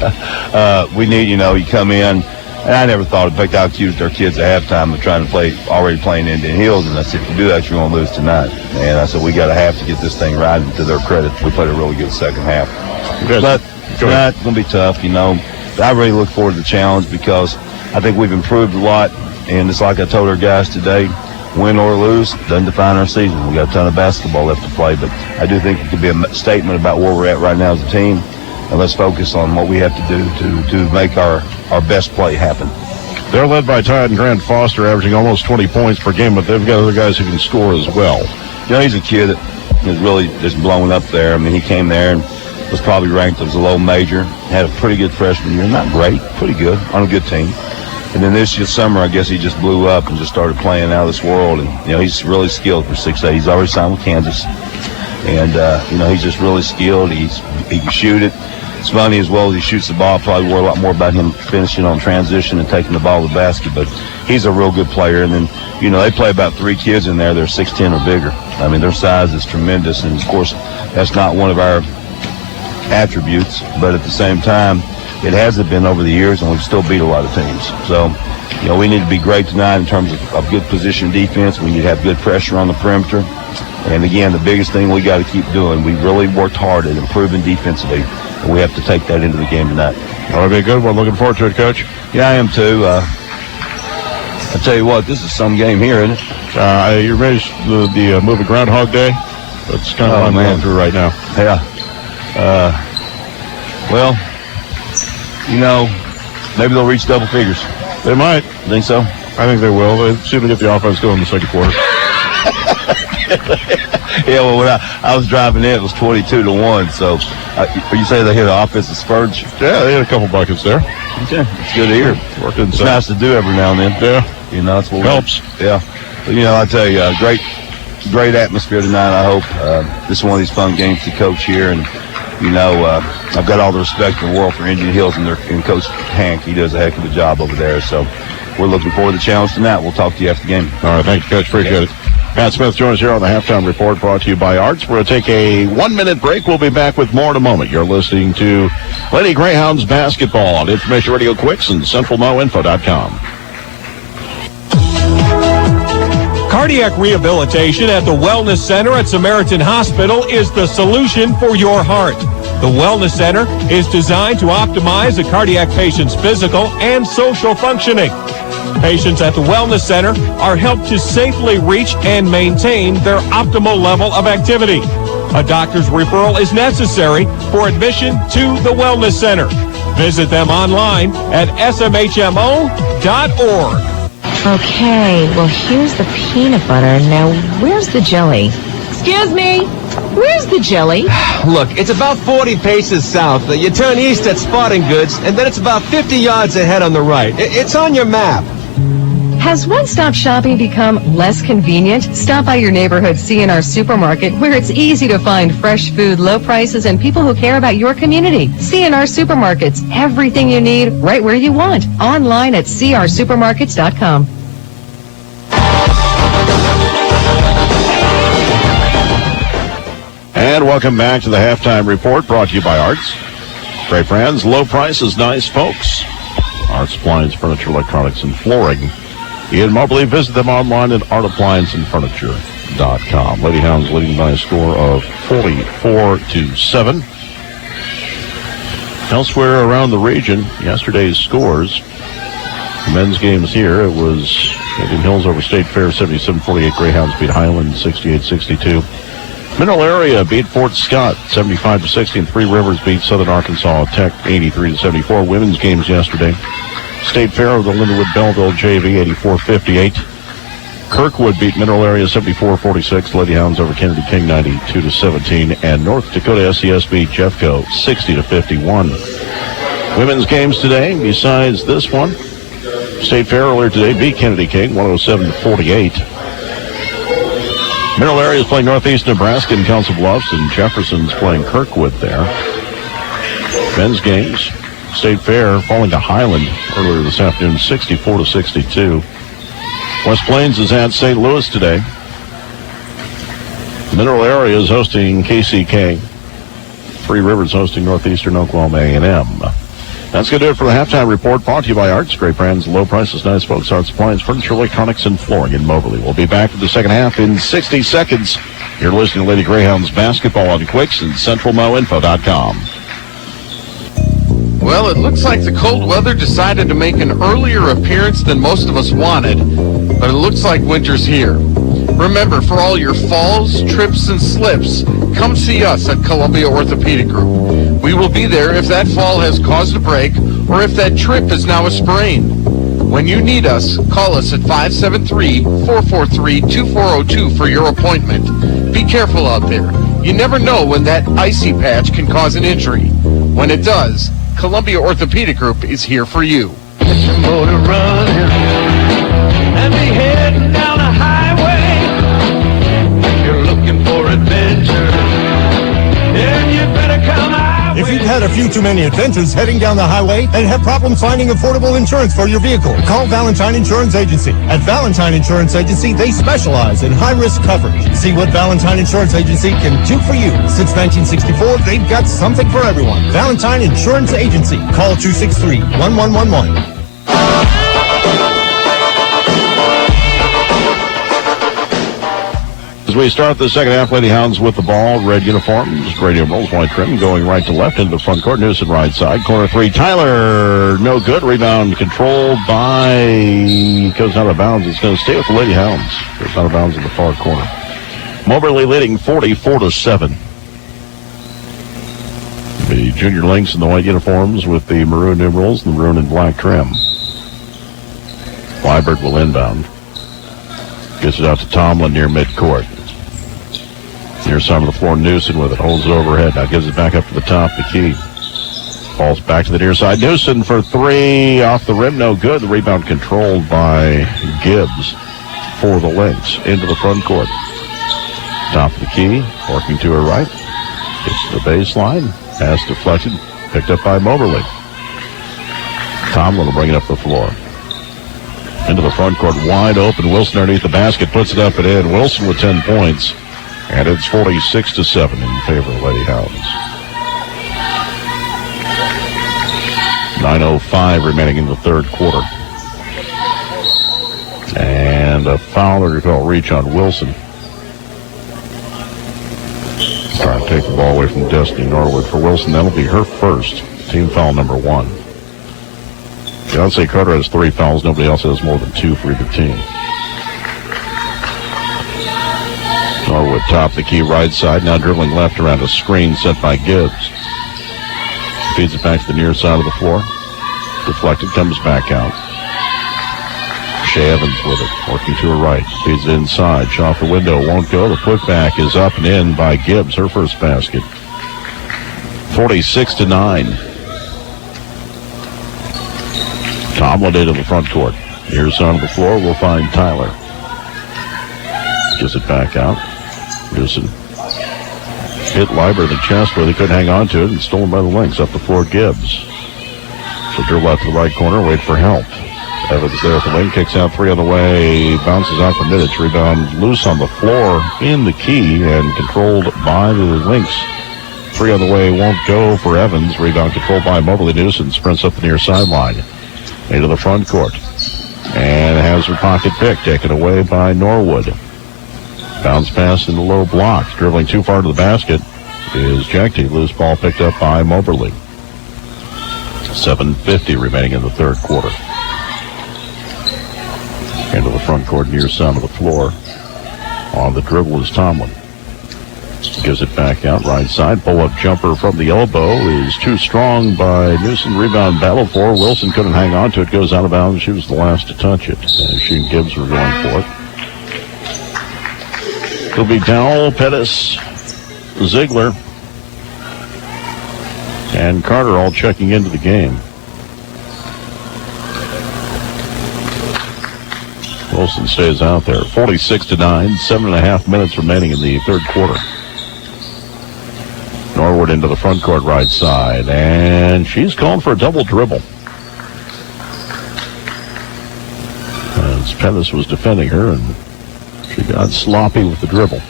Yeah. We need, you come in. And I never thought, in fact, I accused our kids at halftime of trying to already playing Indian Hills, and I said, if you do that, you're going to lose tonight. And I said, we got to have to get this thing right, and to their credit, we played a really good second half. But tonight, it's going to be tough, I really look forward to the challenge because I think we've improved a lot, and it's like I told our guys today, win or lose, doesn't define our season. We got a ton of basketball left to play, but I do think it could be a statement about where we're at right now as a team. And let's focus on what we have to do to make our best play happen. They're led by Todd and Grant Foster, averaging almost 20 points per game, but they've got other guys who can score as well. He's a kid that is really just blowing up there. I mean, he came there and was probably ranked as a low major, had a pretty good freshman year. Not great, pretty good, on a good team. And then this summer, I guess he just blew up and just started playing out of this world. And, he's really skilled for 6'8". He's already signed with Kansas. And, he's just really skilled. He can shoot it. It's funny, as well as he shoots the ball, probably worry a lot more about him finishing on transition and taking the ball to the basket, but he's a real good player. And then, they play about 3 kids in there. They're 6'10" or bigger. I mean, their size is tremendous, and, of course, that's not one of our attributes, but at the same time, it hasn't been over the years, and we've still beat a lot of teams. So, we need to be great tonight in terms of good position defense. We need to have good pressure on the perimeter. And, again, the biggest thing we got to keep doing, we really worked hard at improving defensively. And we have to take that into the game tonight. That'll be a good one. Looking forward to it, Coach. Yeah, I am too. I tell you what, this is some game here, isn't it? You ready the movie Groundhog Day? That's kind of what I'm going through right now. Yeah. Well, maybe they'll reach double figures. They might. Think so? I think they will. They seem to get the offense going in the second quarter. Yeah, well, when I was driving in, it was 22-1. So, you say they hit an offensive spurge? Yeah, they had a couple buckets there. Okay, it's good to hear. It's nice to do every now and then. Yeah, that's what helps. Yeah, but, I tell you, great atmosphere tonight. I hope this is one of these fun games to coach here, and I've got all the respect in the world for Indian Hills and Coach Hank. He does a heck of a job over there. So, we're looking forward to the challenge tonight. We'll talk to you after the game. All right, thank you, Coach. Appreciate it. Pat Smith joins us here on the Halftime Report, brought to you by Arts. We're going to take a 1-minute break. We'll be back with more in a moment. You're listening to Lady Greyhounds basketball on Information Radio Quicks and CentralMoInfo.com. Cardiac rehabilitation at the Wellness Center at Samaritan Hospital is the solution for your heart. The Wellness Center is designed to optimize a cardiac patient's physical and social functioning. Patients at the Wellness Center are helped to safely reach and maintain their optimal level of activity. A doctor's referral is necessary for admission to the Wellness Center. Visit them online at smhmo.org. Okay, well, here's the peanut butter. Now, where's the jelly? Excuse me, where's the jelly? Look, it's about 40 paces south. You turn east at Sporting Goods, and then it's about 50 yards ahead on the right. It's on your map. Has one-stop shopping become less convenient? Stop by your neighborhood C&R Supermarket, where it's easy to find fresh food, low prices, and people who care about your community. C&R Supermarkets, everything you need, right where you want. Online at crsupermarkets.com. And welcome back to the Halftime Report, brought to you by Arts. Great brands, low prices, nice folks. Arts Appliance, Furniture, Electronics, and Flooring. In Mobley, visit them online at artapplianceandfurniture.com. Lady Hounds leading by a score of 44-7. Elsewhere around the region, yesterday's scores. The men's games here, it was Indian Hills over State Fair 77-48. Greyhounds beat Highland 68-62. Mineral Area beat Fort Scott 75-60, and Three Rivers beat Southern Arkansas Tech 83-74. Women's games yesterday. State Fair of the Lindenwood Belleville JV 84-58. Kirkwood beat Mineral Area 74-46. Lady Hounds over Kennedy King 92-17, and North Dakota SES beat Jeffco 60-51. Women's games today, besides this one, State Fair earlier today beat Kennedy King 107-48. Mineral Area is playing Northeast Nebraska in Council Bluffs, and Jefferson's playing Kirkwood there. Men's games, State Fair falling to Highland earlier this afternoon, 64-62. West Plains is at St. Louis today. Mineral Area is hosting KCK. Three Rivers hosting Northeastern Oklahoma A&M. That's going to do it for the halftime report, brought to you by Arts. Great brands, low prices, nice folks, art supplies, furniture, electronics, and flooring in Moberly. We'll be back for the second half in 60 seconds. You're listening to Lady Greyhounds basketball on Quicks and CentralMoInfo.com. Well, it looks like the cold weather decided to make an earlier appearance than most of us wanted, but it looks like winter's here. Remember, for all your falls, trips, and slips, come see us at Columbia Orthopedic Group. We will be there if that fall has caused a break or if that trip is now a sprain. When you need us, call us at 573-443-2402 for your appointment. Be careful out there. You never know when that icy patch can cause an injury. When it does, Columbia Orthopedic Group is here for you. Get your motor running and be heading down the highway. If you're looking for adventure, then you better come out. If you've had a few too many adventures heading down the highway and have problems finding affordable insurance for your vehicle, call Valentine Insurance Agency. At Valentine Insurance Agency, they specialize in high-risk coverage. See what Valentine Insurance Agency can do for you. Since 1964, they've got something for everyone. Valentine Insurance Agency. Call 263-1111. As we start the second half, Lady Hounds with the ball, red uniforms, gray numerals, white trim, going right to left into the front court. Newsom right side, corner three. Tyler, no good. Rebound controlled by, goes out of bounds. It's going to stay with the Lady Hounds. Goes out of bounds in the far corner. Moberly leading 44-7. The junior Lynx in the white uniforms with the maroon numerals and the maroon and black trim. Weiberg will inbound. Gets it out to Tomlin near midcourt. Near side of the floor, Newsom with it. Holds it overhead. Now gives it back up to the top, the key. Falls back to the near side. Newsom for three. Off the rim, no good. The rebound controlled by Gibbs for the Lynx. Into the front court. Top of the key. Working to her right. Gets to the baseline. Pass deflected. Picked up by Moberly. Tomlin will bring it up the floor. Into the front court, wide open. Wilson underneath the basket, puts it up and in. Wilson with 10 points. And it's 46-7 in favor of Lady Hounds. 9:05 remaining in the third quarter. And a foul or call reach on Wilson. Trying to take the ball away from Destiny Norwood. For Wilson, that'll be her first. Team foul number 1. Beyonce Carter has 3 fouls. Nobody else has more than 2 for either team. Norwood top the key right side. Now dribbling left around a screen set by Gibbs. Feeds it back to the near side of the floor. Deflected, comes back out. Shea Evans with it, working to her right. Feeds it inside. Shot off the window, won't go. The putback is up and in by Gibbs, her first basket. 46-9. Tomlin into the front court. Near side of the floor, we'll find Tyler. Gives it back out. Newsom hit Leiber in the chest where they couldn't hang on to it and stolen by the Lynx. Up the floor, Gibbs. So dribble out to the right corner, wait for help. Evans there at the wing, kicks out 3 on the way, bounces out for minutes. Rebound loose on the floor in the key and controlled by the Lynx. 3 on the way, won't go for Evans. Rebound controlled by Moberly. Newsom sprints up the near sideline into the front court and has her pocket pick taken away by Norwood. Bounce pass in the low block. Dribbling too far to the basket is Jechte. Loose ball picked up by Moberly. 7:50 remaining in the third quarter. Into the front court near side of the floor. On the dribble is Tomlin. Gives it back out right side. Pull-up jumper from the elbow is too strong by Newsom. Rebound battle for Wilson. Couldn't hang on to it. Goes out of bounds. She was the last to touch it. She and Gibbs were going for it. It'll be Dowell, Pettis, Ziegler, and Carter all checking into the game. Wilson stays out there. 46-9, 7.5 minutes remaining in the third quarter. Norwood into the front court right side, and she's called for a double dribble. As Pettis was defending her, and she got sloppy with the dribble.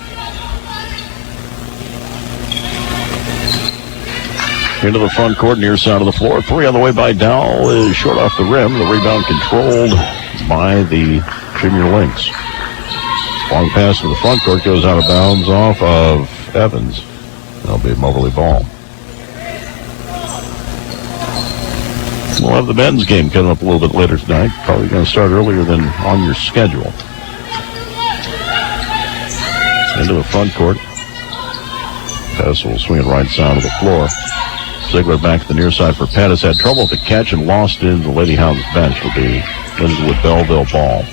Into the front court, near side of the floor. Three on the way by Dowell is short off the rim. The rebound controlled by the Junior Lynx. Long pass to the front court goes out of bounds off of Evans. That'll be a Moberly ball. We'll have the men's game coming up a little bit later tonight. Probably going to start earlier than on your schedule. Into the front court. Pettis will swing it right side of the floor. Ziegler back to the near side for Pettis. Had trouble with the catch and lost it into the Lady Hounds bench. Will be Lindenwood Belleville ball.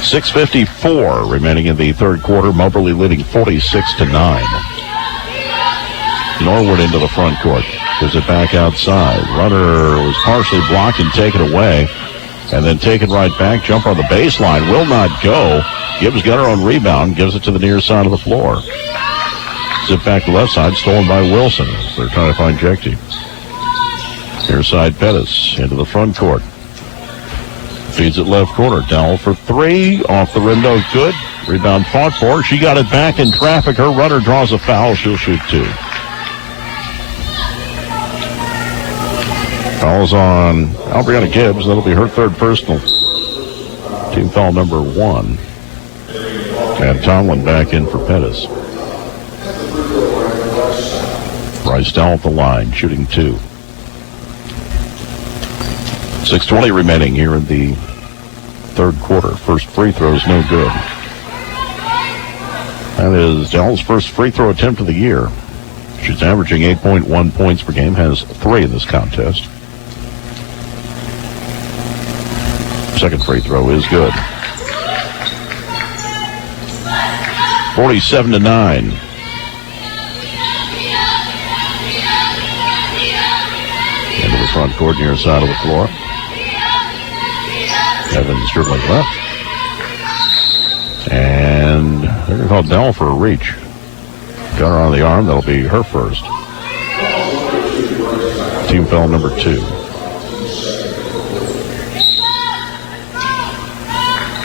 6:54 remaining in the third quarter. Moberly leading 46-9. Norwood into the front court. Gives it back outside. Runner was partially blocked and taken away. And then taken right back. Jump on the baseline. Will not go. Gibbs got her own rebound. Gives it to the near side of the floor. Zip back to left side. Stolen by Wilson. They're trying to find Jekti. Near side Pettis into the front court. Feeds it left corner. Dowell for three. Off the rim, no good. Rebound fought for. She got it back in traffic. Her runner draws a foul. She'll shoot two. Foul's on Albriana Gibbs. That'll be her third personal. Team foul number 1. And Tomlin back in for Pettis. Bryce Dowell at the line, shooting 2. 6:20 remaining here in the third quarter. First free throw is no good. That is Dowell's first free throw attempt of the year. She's averaging 8.1 points per game, has 3 in this contest. Second free throw is good. 47-9. Into the front court near side of the floor. Evans dribbling left. And they're going to call Dowell for a reach. Got her on the arm. That'll be her first. Team foul number 2.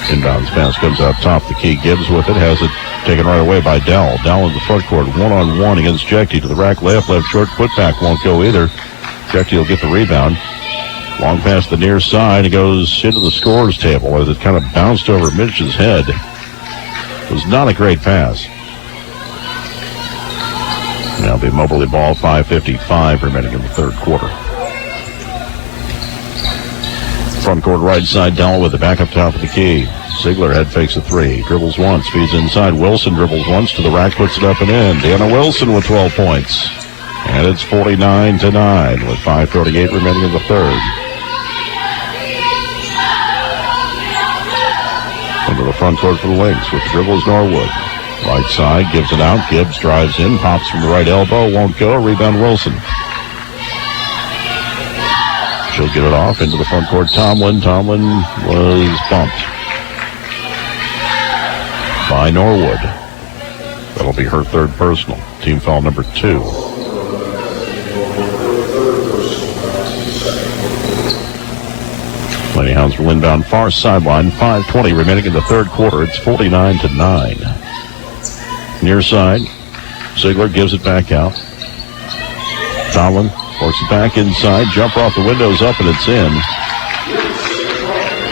Inbounds pass comes out top the key. Gibbs with it. Has it taken right away by Dowell. Dowell in the front court. One-on-one against Jekti to the rack. Left short. Putback won't go either. Jekti will get the rebound. Long pass to the near side. It goes into the scorer's table as it kind of bounced over Mitch's head. It was not a great pass. Now the Moberly ball. 5:55 remaining in the third quarter. Front court right side. Dowell with it back up top of the key. Ziegler head fakes a 3. Dribbles once. Feeds inside. Wilson dribbles once to the rack. Puts it up and in. Deanna Wilson with 12 points. And it's 49-9 with 5:38 remaining in the third. Into the front court for the Lynx with dribbles Norwood. Right side, gives it out. Gibbs drives in, pops from the right elbow, won't go. Rebound Wilson. She'll get it off into the front court. Tomlin was bumped by Norwood. That'll be her third personal. Team foul number 2. Lady Hounds will inbound far sideline. 5:20 remaining in the third quarter. It's 49-9. Near side. Ziegler gives it back out. Tomlin works it back inside. Jumper off the windows up and it's in.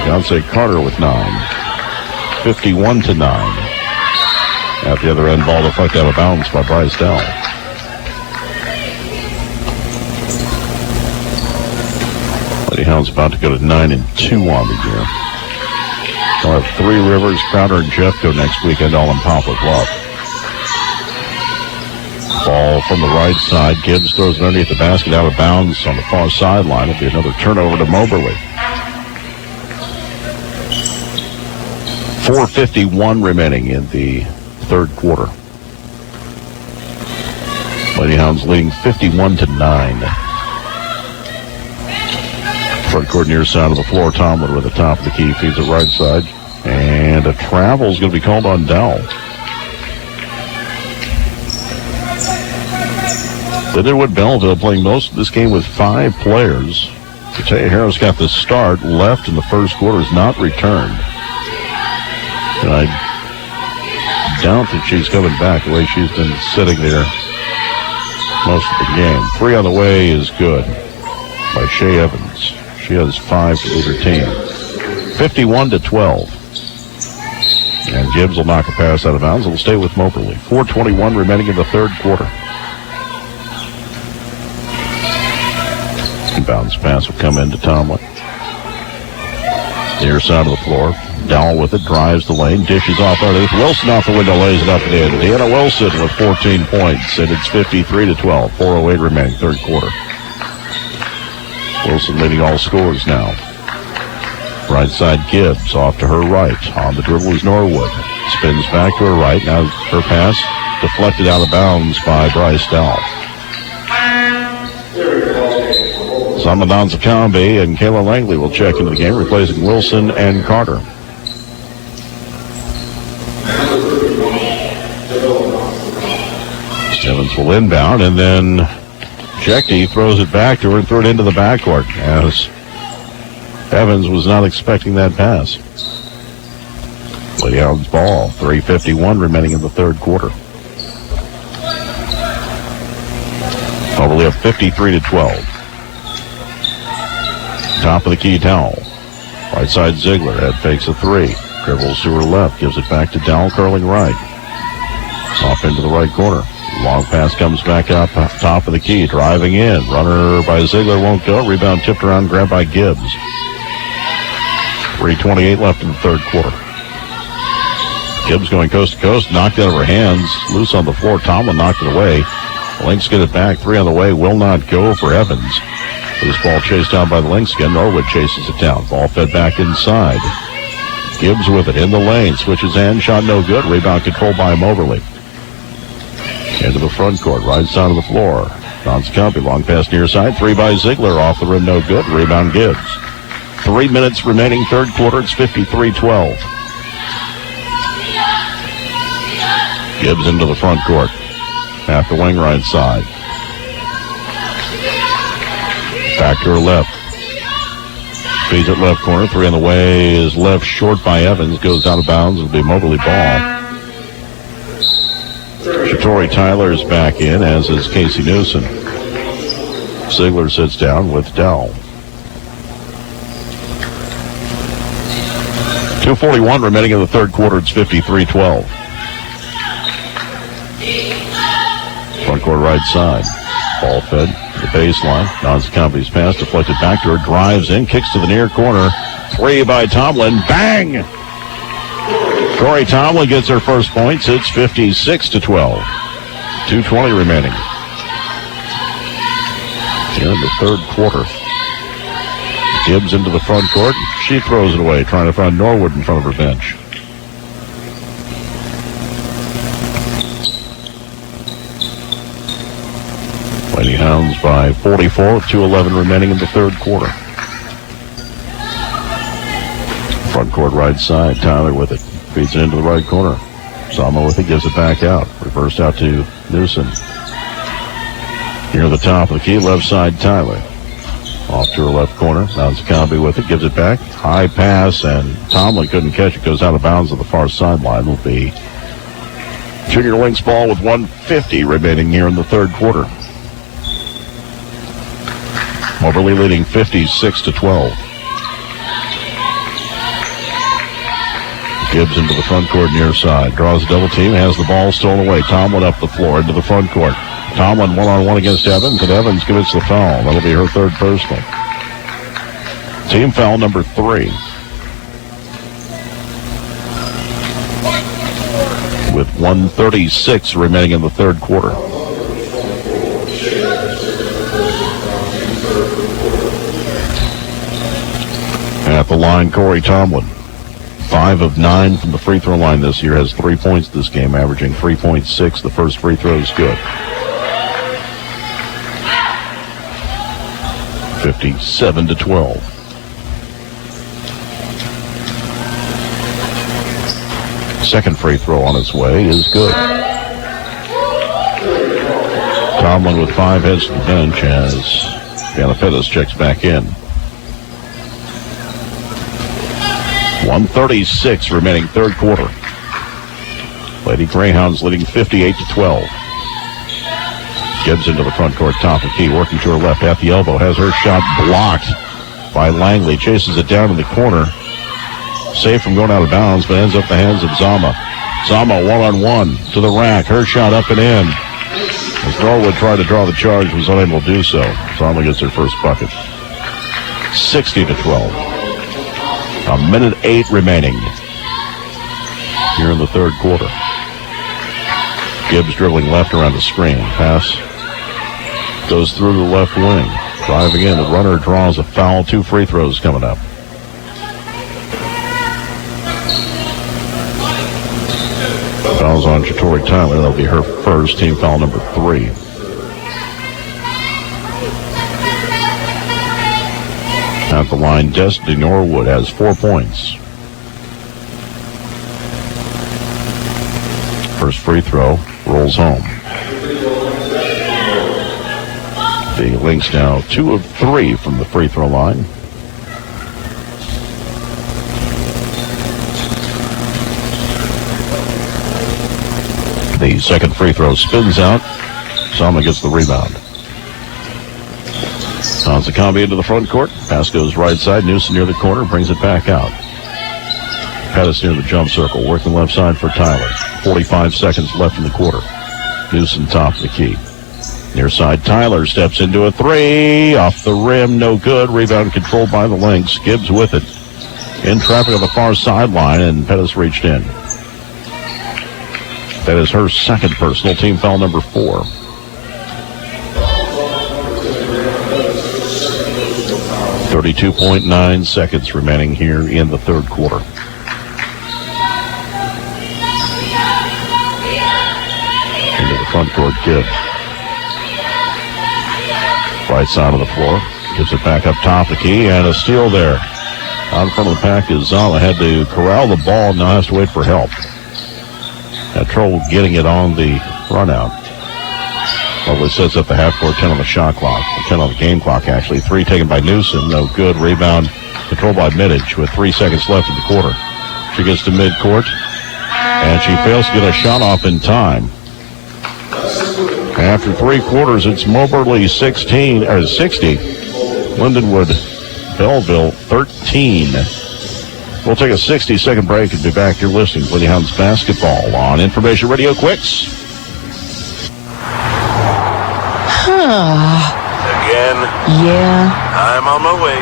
Beyonce Carter with 9. 51-9. At the other end, ball deflected out of bounds by Bryce Dowell. Lady Hounds about to go to 9-2 on the year. We'll have 3 Rivers, Crowder, and Jeffco next weekend, all in Poplar Bluff. Ball from the right side. Gibbs throws it underneath the basket, out of bounds on the far sideline. It'll be another turnover to Moberly. 4:51 remaining in the third quarter. Lady Hounds leading 51-9. Front court near side of the floor. Tomlin with the top of the key. Feeds it right side. And a travel is going to be called on Dowell. Lindenwood Belleville playing most of this game with 5 players. Katea Harris got the start. Left in the first quarter, is not returned. And I doubt that she's coming back the way she's been sitting there most of the game. 3 on the way is good by Shea Evans. She has 5 to lead her team. 51-12. And Gibbs will knock a pass out of bounds. It'll stay with Moberly. 4:21 remaining in the third quarter. Bounce pass will come into Tomlin. Near side of the floor. Dowell with it, drives the lane, dishes off underneath. Wilson off the window, lays it up and in. Deanna Wilson with 14 points, and it's 53-12. 4:08 remaining, third quarter. Wilson leading all scores now. Right side Gibbs, off to her right. On the dribble is Norwood. Spins back to her right. Now her pass deflected out of bounds by Bryce Dowell. Samadon Zakambi and Kayla Langley will check into the game, replacing Wilson and Carter. Evans will inbound, and then Jechte throws it back to her and throws it into the backcourt, as Evans was not expecting that pass. Lady Hounds ball, 3:51 remaining in the third quarter. Moberly up 53-12. Top of the key, Dowell. Right side Ziegler, head fakes a 3. Dribbles to her left, gives it back to Dowell, curling right. Off into the right corner. Long pass comes back up top of the key, driving in. Runner by Ziegler won't go. Rebound tipped around, grabbed by Gibbs. 3:28 left in the third quarter. Gibbs going coast to coast, knocked out of her hands, loose on the floor. Tomlin knocked it away. Lynx get it back, 3 on the way, will not go for Evans. This ball chased down by the Lynx again. Norwood chases it down. Ball fed back inside. Gibbs with it in the lane, switches hands, shot no good. Rebound controlled by Moberly. Into the front court, right side of the floor. Donskompy, long pass near side. 3 by Ziegler, off the rim, no good. Rebound Gibbs. 3 minutes remaining, third quarter. It's 53-12. Gibbs into the front court. Half the wing right side. Back to her left. Feeds it left corner. 3 on the way is left short by Evans. Goes out of bounds. It'll be Moberly ball. Shatori Tyler is back in, as is Casey Newsom. Ziegler sits down with Dowell. 2:41 remaining in the third quarter. It's 53-12. Front court right side. Ball fed to the baseline. Donskompy's pass deflected back to her. Drives in, kicks to the near corner. 3 by Tomlin. Bang! Corey Tomlin gets her first points. It's 56-12. 2:20 remaining. Here in the third quarter. Gibbs into the front court. She throws it away, trying to find Norwood in front of her bench. Lady Hounds by 44 with 2:11 remaining in the third quarter. Front court right side. Tyler with it. Feeds it into the right corner. Sama with it, gives it back out. Reversed out to Newsom. Near the top of the key, left side Tyler. Off to her left corner. Now it's Comby with it, gives it back. High pass, and Tomlin couldn't catch it. Goes out of bounds on the far sideline. Will be Junior Lynx ball with 1:50 remaining here in the third quarter. Moberly leading 56-12. Gibbs into the front court near side. Draws a double team. Has the ball stolen away. Tomlin up the floor into the front court. Tomlin one-on-one against Evans, and Evans commits the foul. That'll be her third personal. Team foul number 3. With 1:36 remaining in the third quarter. At the line, Corey Tomlin. 5 of 9 from the free throw line this year. Has 3 points this game, averaging 3.6. The first free throw is good. 57-12. Second free throw on its way is good. Tomlin with 5 heads to the bench as Ganapetis checks back in. 1:36 remaining third quarter. Lady Greyhounds leading 58-12. Gibbs into the front court, top of key, working to her left at the elbow. Has her shot blocked by Langley. Chases it down in the corner. Safe from going out of bounds, but ends up the hands of Zama. Zama one-on-one to the rack. Her shot up and in. As Norwood tried to draw the charge, was unable to do so. Zama gets her first bucket. 60-12. 1:08 remaining here in the third quarter. Gibbs dribbling left around the screen. Pass goes through the left wing. Driving in, the runner draws a foul. 2 free throws coming up. Fouls on Shatori Tyler. That'll be her first, team foul number 3. At the line, Destiny Norwood has 4 points. First free throw rolls home. The Lynx now 2 of 3 from the free throw line. The second free throw spins out. Zama gets the rebound. Nansakabe into the front court. Pass goes right side. Newsom near the corner. Brings it back out. Pettis near the jump circle. Working left side for Tyler. 45 seconds left in the quarter. Newsom top of the key. Near side, Tyler steps into a 3. Off the rim. No good. Rebound controlled by the Lynx. Gibbs with it. In traffic on the far sideline, and Pettis reached in. That is her second personal, team foul number 4. .9 seconds remaining here in the third quarter. Into the front court, Gibbs. Right side of the floor. Gives it back up top of the key, and a steal there. Out in front of the pack is Zala. Had to corral the ball, now has to wait for help. Had trouble getting it on the run out. Lovely sets up the half-court, 10 on the shot clock, 10 on the game clock, actually. 3 taken by Newsom, no good. Rebound controlled by Middage with 3 seconds left in the quarter. She gets to midcourt, and she fails to get a shot off in time. After 3 quarters, it's Moberly 60, Lindenwood Belleville 13. We'll take a 60-second break and be back. You're listening to Greyhounds basketball on Information Radio Quicks. Again? Yeah. I'm on my way.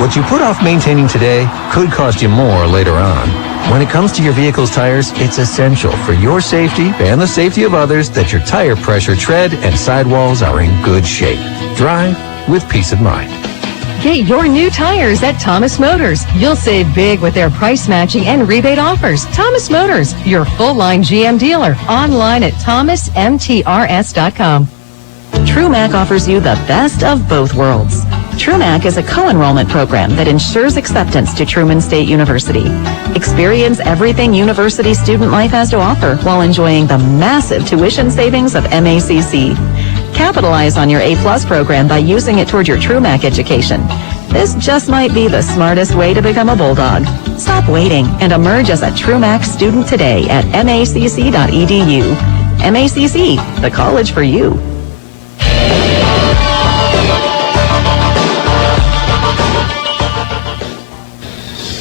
What you put off maintaining today could cost you more later on. When it comes to your vehicle's tires, it's essential for your safety and the safety of others that your tire pressure, tread, and sidewalls are in good shape. Drive with peace of mind. Get your new tires at Thomas Motors. You'll save big with their price matching and rebate offers. Thomas Motors, your full-line GM dealer. Online at thomasmtrs.com. TrueMACC offers you the best of both worlds. TrueMACC is a co-enrollment program that ensures acceptance to Truman State University. Experience everything university student life has to offer while enjoying the massive tuition savings of MACC. Capitalize on your A+ program by using it toward your TrueMACC education. This just might be the smartest way to become a Bulldog. Stop waiting and emerge as a TrueMACC student today at macc.edu. MACC, the college for you.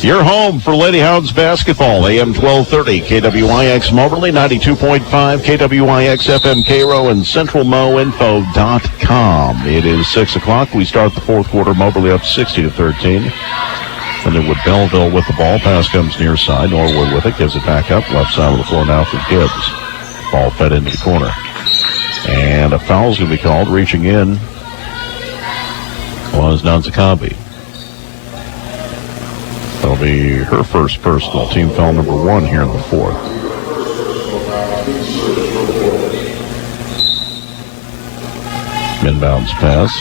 Your home for Lady Hounds basketball, AM 1230, KWIX Moberly, 92.5, KWIX FM Cairo, and CentralMoInfo.com. It is 6 o'clock. We start the fourth quarter. Moberly up 60-13. Lindenwood Belleville with the ball. Pass comes near side. Norwood with it. Gives it back up. Left side of the floor now for Gibbs. Ball fed into the corner. And a foul's going to be called. Reaching in was Nanzakabe. That'll be her first personal. Team foul number 1 here in the fourth. Inbounds pass.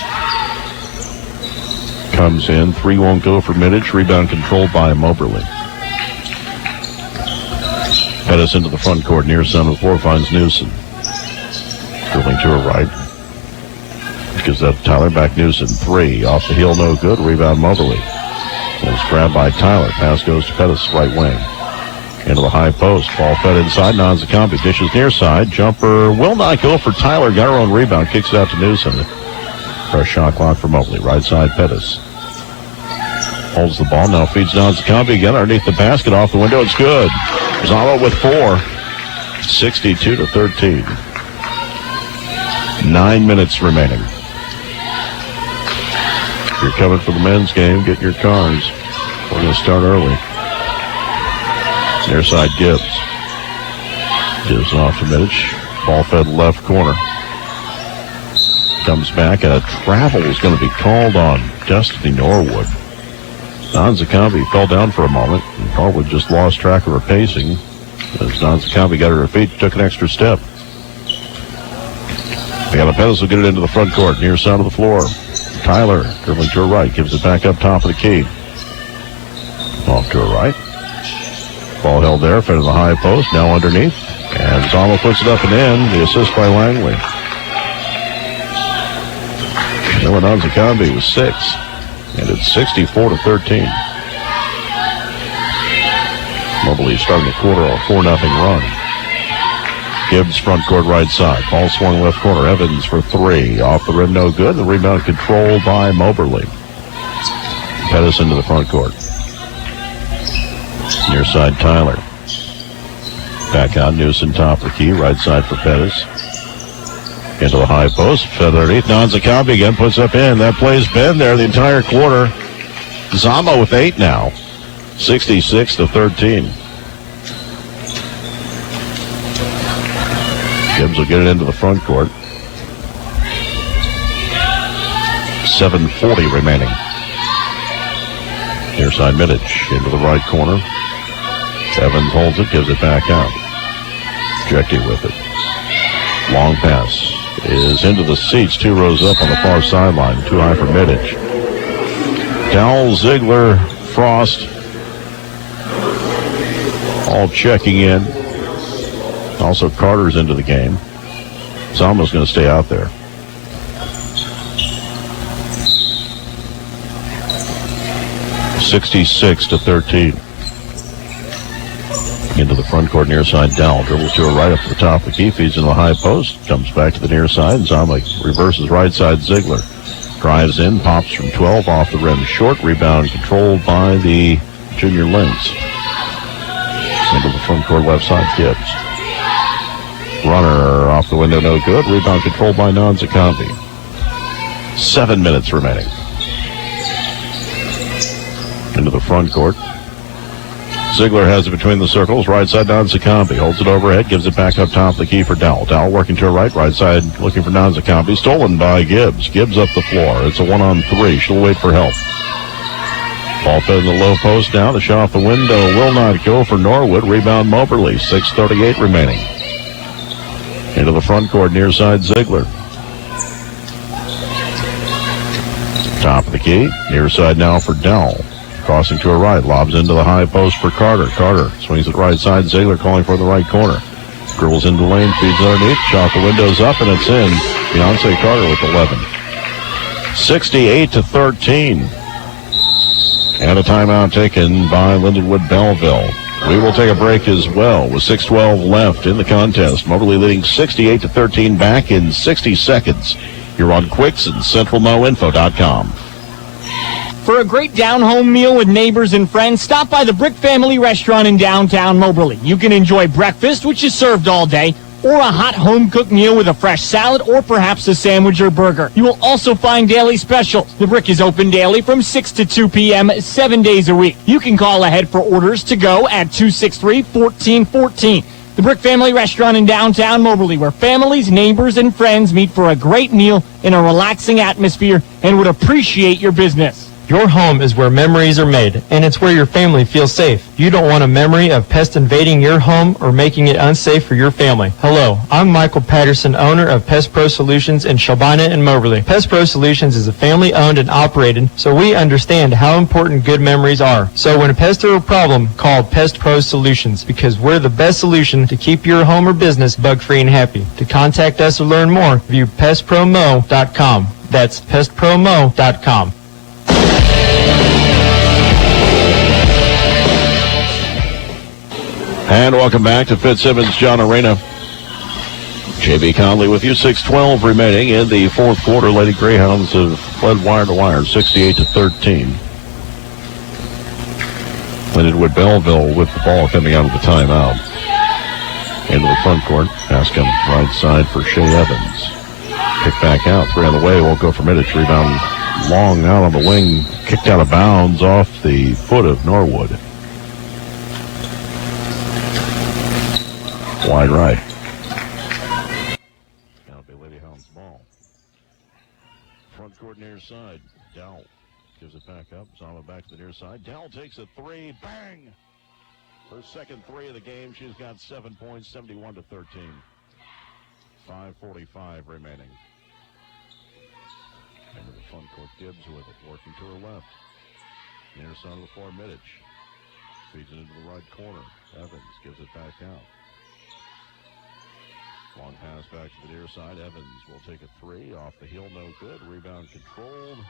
Comes in. 3 won't go for Middich. Rebound controlled by Moberly. Pettis into the front court. Near center of the floor finds Newsom. Dribbling to her right. Gives that to Tyler. Back Newsom. 3. Off the heel. No good. Rebound Moberly. It's grabbed by Tyler. Pass goes to Pettis. Right wing. Into the high post. Ball fed inside. Nanzakambi dishes near side. Jumper will not go for Tyler. Got her own rebound. Kicks it out to Newsom. Fresh shot clock for Moberly. Right side Pettis. Holds the ball. Now feeds Nanzakambi again underneath the basket. Off the window. It's good. Zama with 4. 62-13. 9 minutes remaining. If you're coming for the men's game, get your cars. We're going to start early. Near side Gibbs. Gibbs off to Middich. Ball fed left corner. Comes back. A travel is going to be called on Destiny Norwood. Nanzakambi fell down for a moment, and Norwood just lost track of her pacing. As Nanzakambi got her feet, took an extra step. Fiona Pettis will get it into the front court, near side of the floor. Tyler, dribbling to her right, gives it back up top of the key. Off to her right. Ball held there, fed to the high post, now underneath. And Zama puts it up and in. The assist by Langley. Noah Nanzakambi was 6. And it's 64-13. Moberly starting the quarter on a 4-0 run. Gibbs front court right side. Ball swung left corner. Evans for 3. Off the rim, no good. The rebound controlled by Moberly. Pettis into the front court. Near side Tyler. Back out Newsom top of the key. Right side for Pettis. Into the high post. Fed underneath. Nanzakambi again puts up in. That play's been there the entire quarter. Zama with 8 now. 66-13. Gibbs will get it into the front court. 7:40 remaining. Near side Middich into the right corner. Evans holds it, gives it back out. Jecki with it. Long pass is into the seats, 2 rows up on the far sideline. Too high for Middich. Dowell, Ziegler, Frost all checking in. Also Carter's into the game. Zama's going to stay out there. (66-13). Into the front court near side. Dowell dribbles to her right up to the top of the key, feeds into the high post, jumps back to the near side. Zama reverses right side. Ziegler drives in, pops from 12 off the rim short. Rebound controlled by the junior Lynx. Into the front court left side. Gibbs. Runner off the window, no good. Rebound controlled by Nanzakambi. 7 minutes remaining. Into the front court. Ziegler has it between the circles. Right side, Nanzakambi holds it overhead, gives it back up top of the key for Dowell. Dowell working to her right. Right side looking for Nanzakambi. Stolen by Gibbs. Gibbs up the floor. It's a 1-on-3. She'll wait for help. Ball fed in the low post now. The shot off the window will not go for Norwood. Rebound Moberly. 6:38 remaining. Into the front court near side Ziegler. Top of the key. Near side now for Dowell. Crossing to her right, lobs into the high post for Carter. Carter swings it right side. Ziegler calling for the right corner. Dribbles into the lane, feeds underneath. Shot the windows up, and it's in. Beyonce Carter with 11. 68-13. And a timeout taken by Lindenwood Belleville. We will take a break as well with 6:12 left in the contest. Moberly leading 68-13 back in 60 seconds. You're on Quicks and CentralMoInfo.com. For a great down-home meal with neighbors and friends, stop by the Brick Family Restaurant in downtown Moberly. You can enjoy breakfast, which is served all day, or a hot home-cooked meal with a fresh salad, or perhaps a sandwich or burger. You will also find daily specials. The Brick is open daily from 6 to 2 p.m., 7 days a week. You can call ahead for orders to go at 263-1414. The Brick Family Restaurant in downtown Moberly, where families, neighbors, and friends meet for a great meal in a relaxing atmosphere and would appreciate your business. Your home is where memories are made, and it's where your family feels safe. You don't want a memory of pests invading your home or making it unsafe for your family. Hello, I'm Michael Patterson, owner of Pest Pro Solutions in Shelbina and Moberly. Pest Pro Solutions is a family-owned and operated, so we understand how important good memories are. So when pests are a problem, call Pest Pro Solutions, because we're the best solution to keep your home or business bug-free and happy. To contact us or learn more, view pestpromo.com. That's pestpromo.com. And welcome back to Fitzsimmons John Arena. J.B. Conley with you. 6:12 remaining in the fourth quarter. Lady Greyhounds have led wire to wire, 68-13. Lindenwood Belleville with the ball coming out of the timeout. Into the front court. Pass comes right side for Shea Evans. Kick back out. 3 on the way. Won't go for minutes. Rebound long out on the wing. Kicked out of bounds off the foot of Norwood. Wide right. That'll be Lady Hound's ball. Front court near side. Dowell gives it back up. Zama back to the near side. Dowell takes a 3. Bang! Her second 3 of the game. She's got 7 points, 71-13. 5:45 remaining. Into the front court, Gibbs with it, working to her left. Near side of the floor, Middich. Feeds it into the right corner. Evans gives it back out. Long pass back to the near side. Evans will take a 3 off the heel, no good. Rebound controlled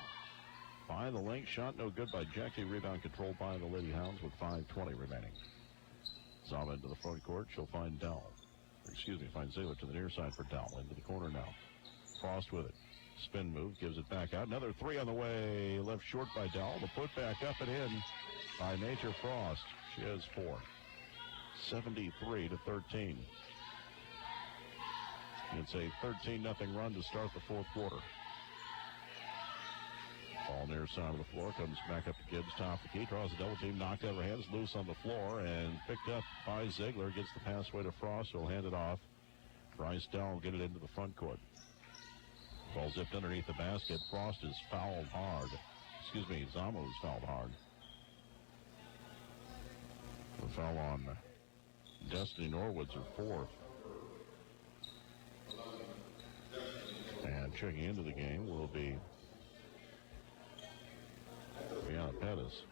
by the length. Shot no good by Jackie. Rebound controlled by the Lady Hounds with 5:20 remaining. Zama into the front court. She'll find Dowell. Find Ziegler to the near side for Dowell. Into the corner now. Frost with it. Spin move. Gives it back out. Another 3 on the way. Left short by Dowell. The put back up and in by Nature Frost. She has 4. 73-13. It's a 13-0 run to start the fourth quarter. Ball near side of the floor. Comes back up to Gibbs. Top of the key. Draws a double team. Knocked out of her hands. Loose on the floor. And picked up by Ziegler. Gets the pass away to Frost. He'll hand it off. Bryce Dowell will get it into the front court. Ball zipped underneath the basket. Frost is fouled hard. Zama was fouled hard. The foul on Destiny Norwood's her 4th. And checking into the game will be Brianna Pettis.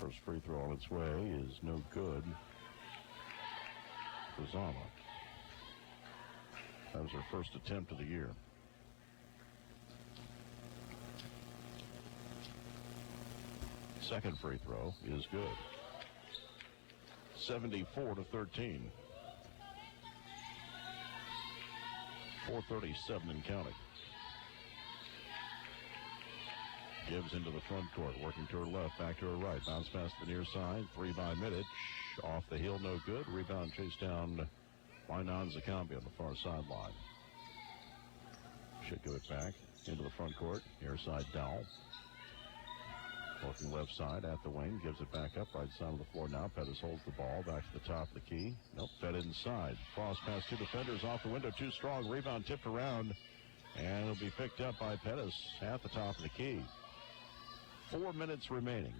First free throw on its way is no good for Zama. That was her first attempt of the year. Second free throw is good. 74-13. 4:37 and counting. Gibbs into the front court, working to her left, back to her right. Bounce pass to the near side. 3 by Middich. Off the heel, no good. Rebound chased down by Nanzakambi on the far sideline. Should give it back into the front court. Near side, Dowell. Working left side at the wing. Gives it back up. Right side of the floor now. Pettis holds the ball. Back to the top of the key. Nope, fed inside. Frost past 2 defenders off the window. Too strong. Rebound tipped around. And it'll be picked up by Pettis at the top of the key. 4 minutes remaining.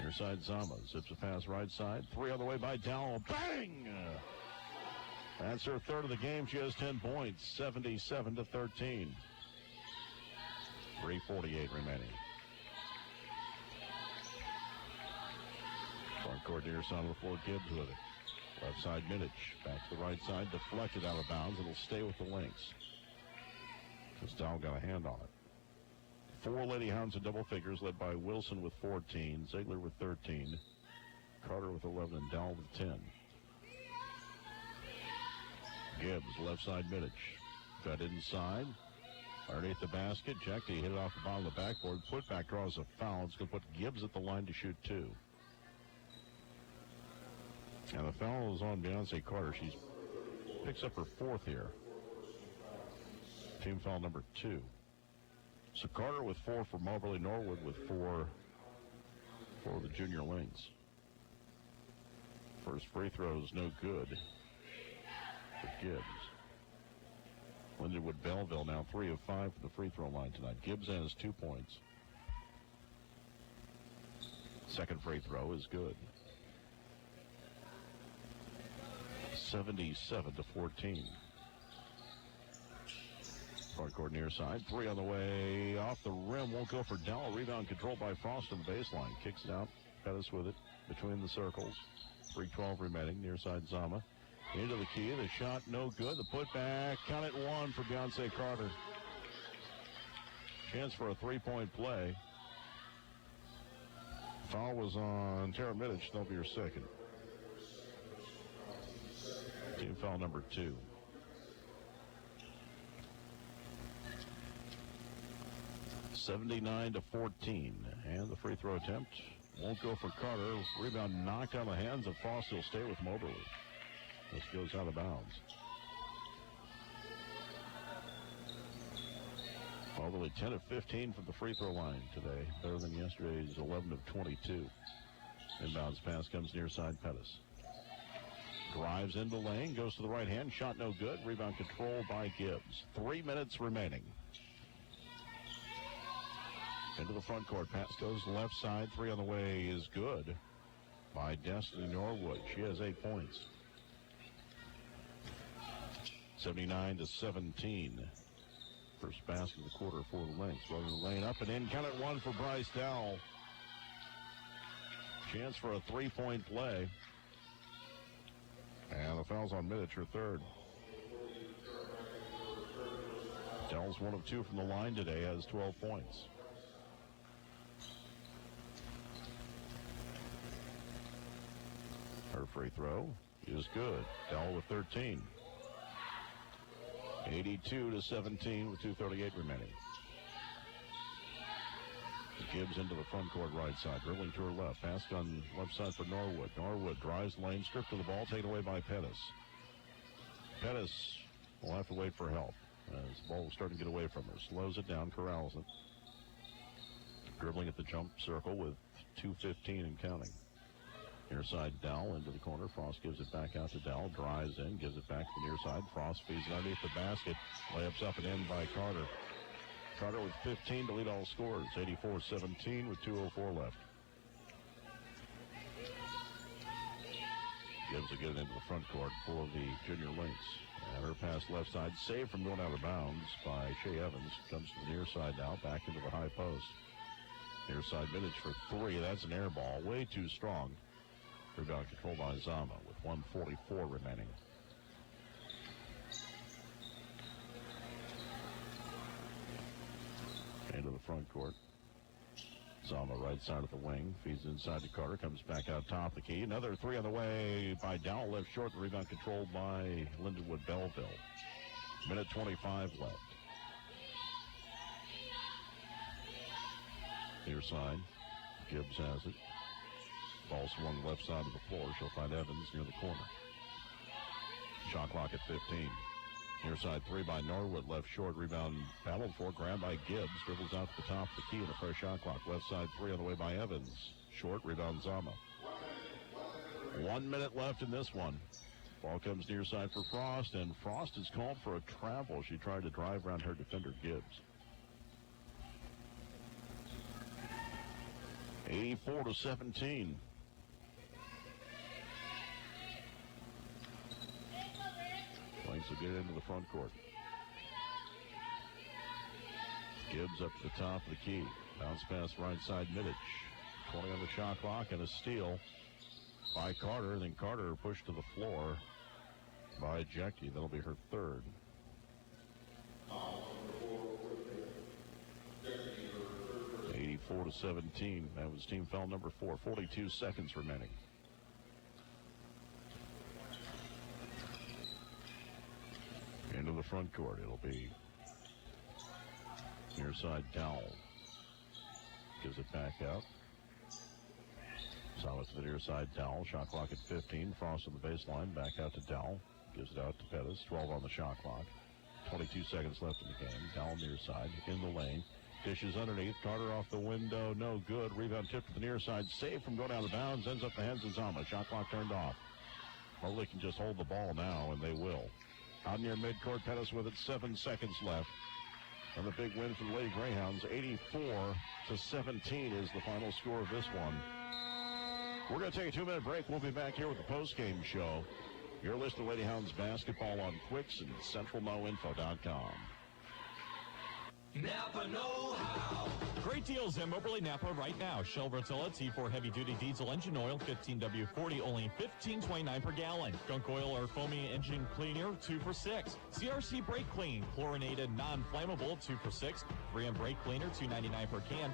Near side, Zama. Zips a pass right side. 3 on the way by Dowell. Bang! That's her 3rd of the game. She has 10 points. 77-13. 3:48 remaining. Front court near side of the floor. Gibbs with it. Left side, Middich. Back to the right side. Deflected out of bounds. It'll stay with the Lynx. Because Dowell got a hand on it. 4 Lady Hounds in double figures, led by Wilson with 14, Ziegler with 13, Carter with 11, and Dowell with 10. Gibbs, left side, Middich. Cut inside. Underneath the basket. Jackie hit it off the bottom of the backboard. Putback draws a foul. It's going to put Gibbs at the line to shoot 2. And the foul is on Beyonce Carter. She picks up her 4th here. Team foul number 2. So Carter with 4 for Moberly, Norwood with 4 for the Junior Lynx. First free throw is no good for Gibbs. Lindenwood Belleville now 3 of 5 for the free throw line tonight. Gibbs has 2 points. Second free throw is good. 77-14. Front court near side. 3 on the way. Off the rim. Won't go for Dell. Rebound controlled by Frost on the baseline. Kicks it out. Pettis with it. Between the circles. 3:12 remaining. Near side Zama. Into the key. The shot no good. The putback. Count it 1 for Beyonce Carter. Chance for a 3-point play. Foul was on Tara Midic. That'll be her second. Team foul number 2. (79-14), and the free throw attempt won't go for Carter. Rebound knocked out of the hands of Frost. He'll stay with Moberly. This goes out of bounds. Moberly 10 of 15 from the free throw line today, better than yesterday's 11 of 22. Inbounds pass comes near side Pettis. Drives into lane, goes to the right hand, shot no good. Rebound controlled by Gibbs. 3 minutes remaining. Into the front court. Pass goes left side. 3 on the way is good by Destiny Norwood. She has 8 points. 79-17. First basket of the quarter for the Lynx. Running the lane up and in. Count it 1 for Bryce Dowell. Chance for a 3-point play. And the foul's on Midic, her third. Dell's 1 of 2 from the line today, has 12 points. Her free throw is good. Dell with 13. 82-17 with 2:38 remaining. Gibbs into the front court right side, dribbling to her left. Pass on left side for Norwood. Norwood drives lane, stripped to the ball, taken away by Pettis. Pettis will have to wait for help as the ball will start to get away from her. Slows it down, corrals it. Dribbling at the jump circle with 2:15 and counting. Near side Dowell into the corner. Frost gives it back out to Dowell. Drives in, gives it back to the near side. Frost feeds it underneath the basket. Layups up and in by Carter. Carter with 15 to lead all scores. 84-17 with 2:04 left. Gibbs will get it into the front court for the Junior Lynx. And her pass left side, saved from going out of bounds by Shea Evans. Comes to the near side now, back into the high post. Near side Midic for 3. That's an air ball, way too strong. Rebound controlled by Zama with 1:44 remaining. Into the front court. Zama right side of the wing. Feeds inside to Carter. Comes back out top the key. Another 3 on the way by Dowell. Left short. The rebound controlled by Lindenwood Belleville. Minute 25 left. Near side. Gibbs has it. Ball swung left side of the floor. She'll find Evans near the corner. Shot clock at 15. Near side 3 by Norwood. Left short. Rebound battled for. Grabbed by Gibbs. Dribbles out to the top of the key and a fresh shot clock. Left side 3 on the way by Evans. Short. Rebound Zama. 1 minute left in this one. Ball comes near side for Frost, and Frost is called for a travel. She tried to drive around her defender Gibbs. 84-17. Lynx will get into the front court. Gibbs up to the top of the key. Bounce pass right side Midic. 20 on the shot clock and a steal by Carter. Then Carter pushed to the floor by Jackie. That'll be her third. 84-17. That was team foul number 4. 42 seconds remaining. Into the front court. It'll be near side Dowell. Gives it back out. Solid to the near side Dowell. Shot clock at 15. Frost on the baseline. Back out to Dowell. Gives it out to Pettis. 12 on the shot clock. 22 seconds left in the game. Dowell near side. In the lane. Dishes underneath. Carter off the window. No good. Rebound tip to the near side. Saved from going out of bounds. Ends up the hands of Zama. Shot clock turned off. Moberly can just hold the ball now, and they will. Out near midcourt, Pettis with it, 7 seconds left. And the big win for the Lady Greyhounds, 84-17 is the final score of this one. We're going to take a 2-minute break. We'll be back here with the post-game show. Your list of Lady Hounds basketball on Quicks and CentralMoInfo.com. Napa know-how. Great deals at Moberly Napa right now. Shell Rotella T4 heavy-duty diesel engine oil, 15W40, only $15.29 per gallon. Gunk oil or foamy engine cleaner, 2 for $6. CRC brake clean, chlorinated, non-flammable, 2 for $6. 3M brake cleaner, $2.99 per can.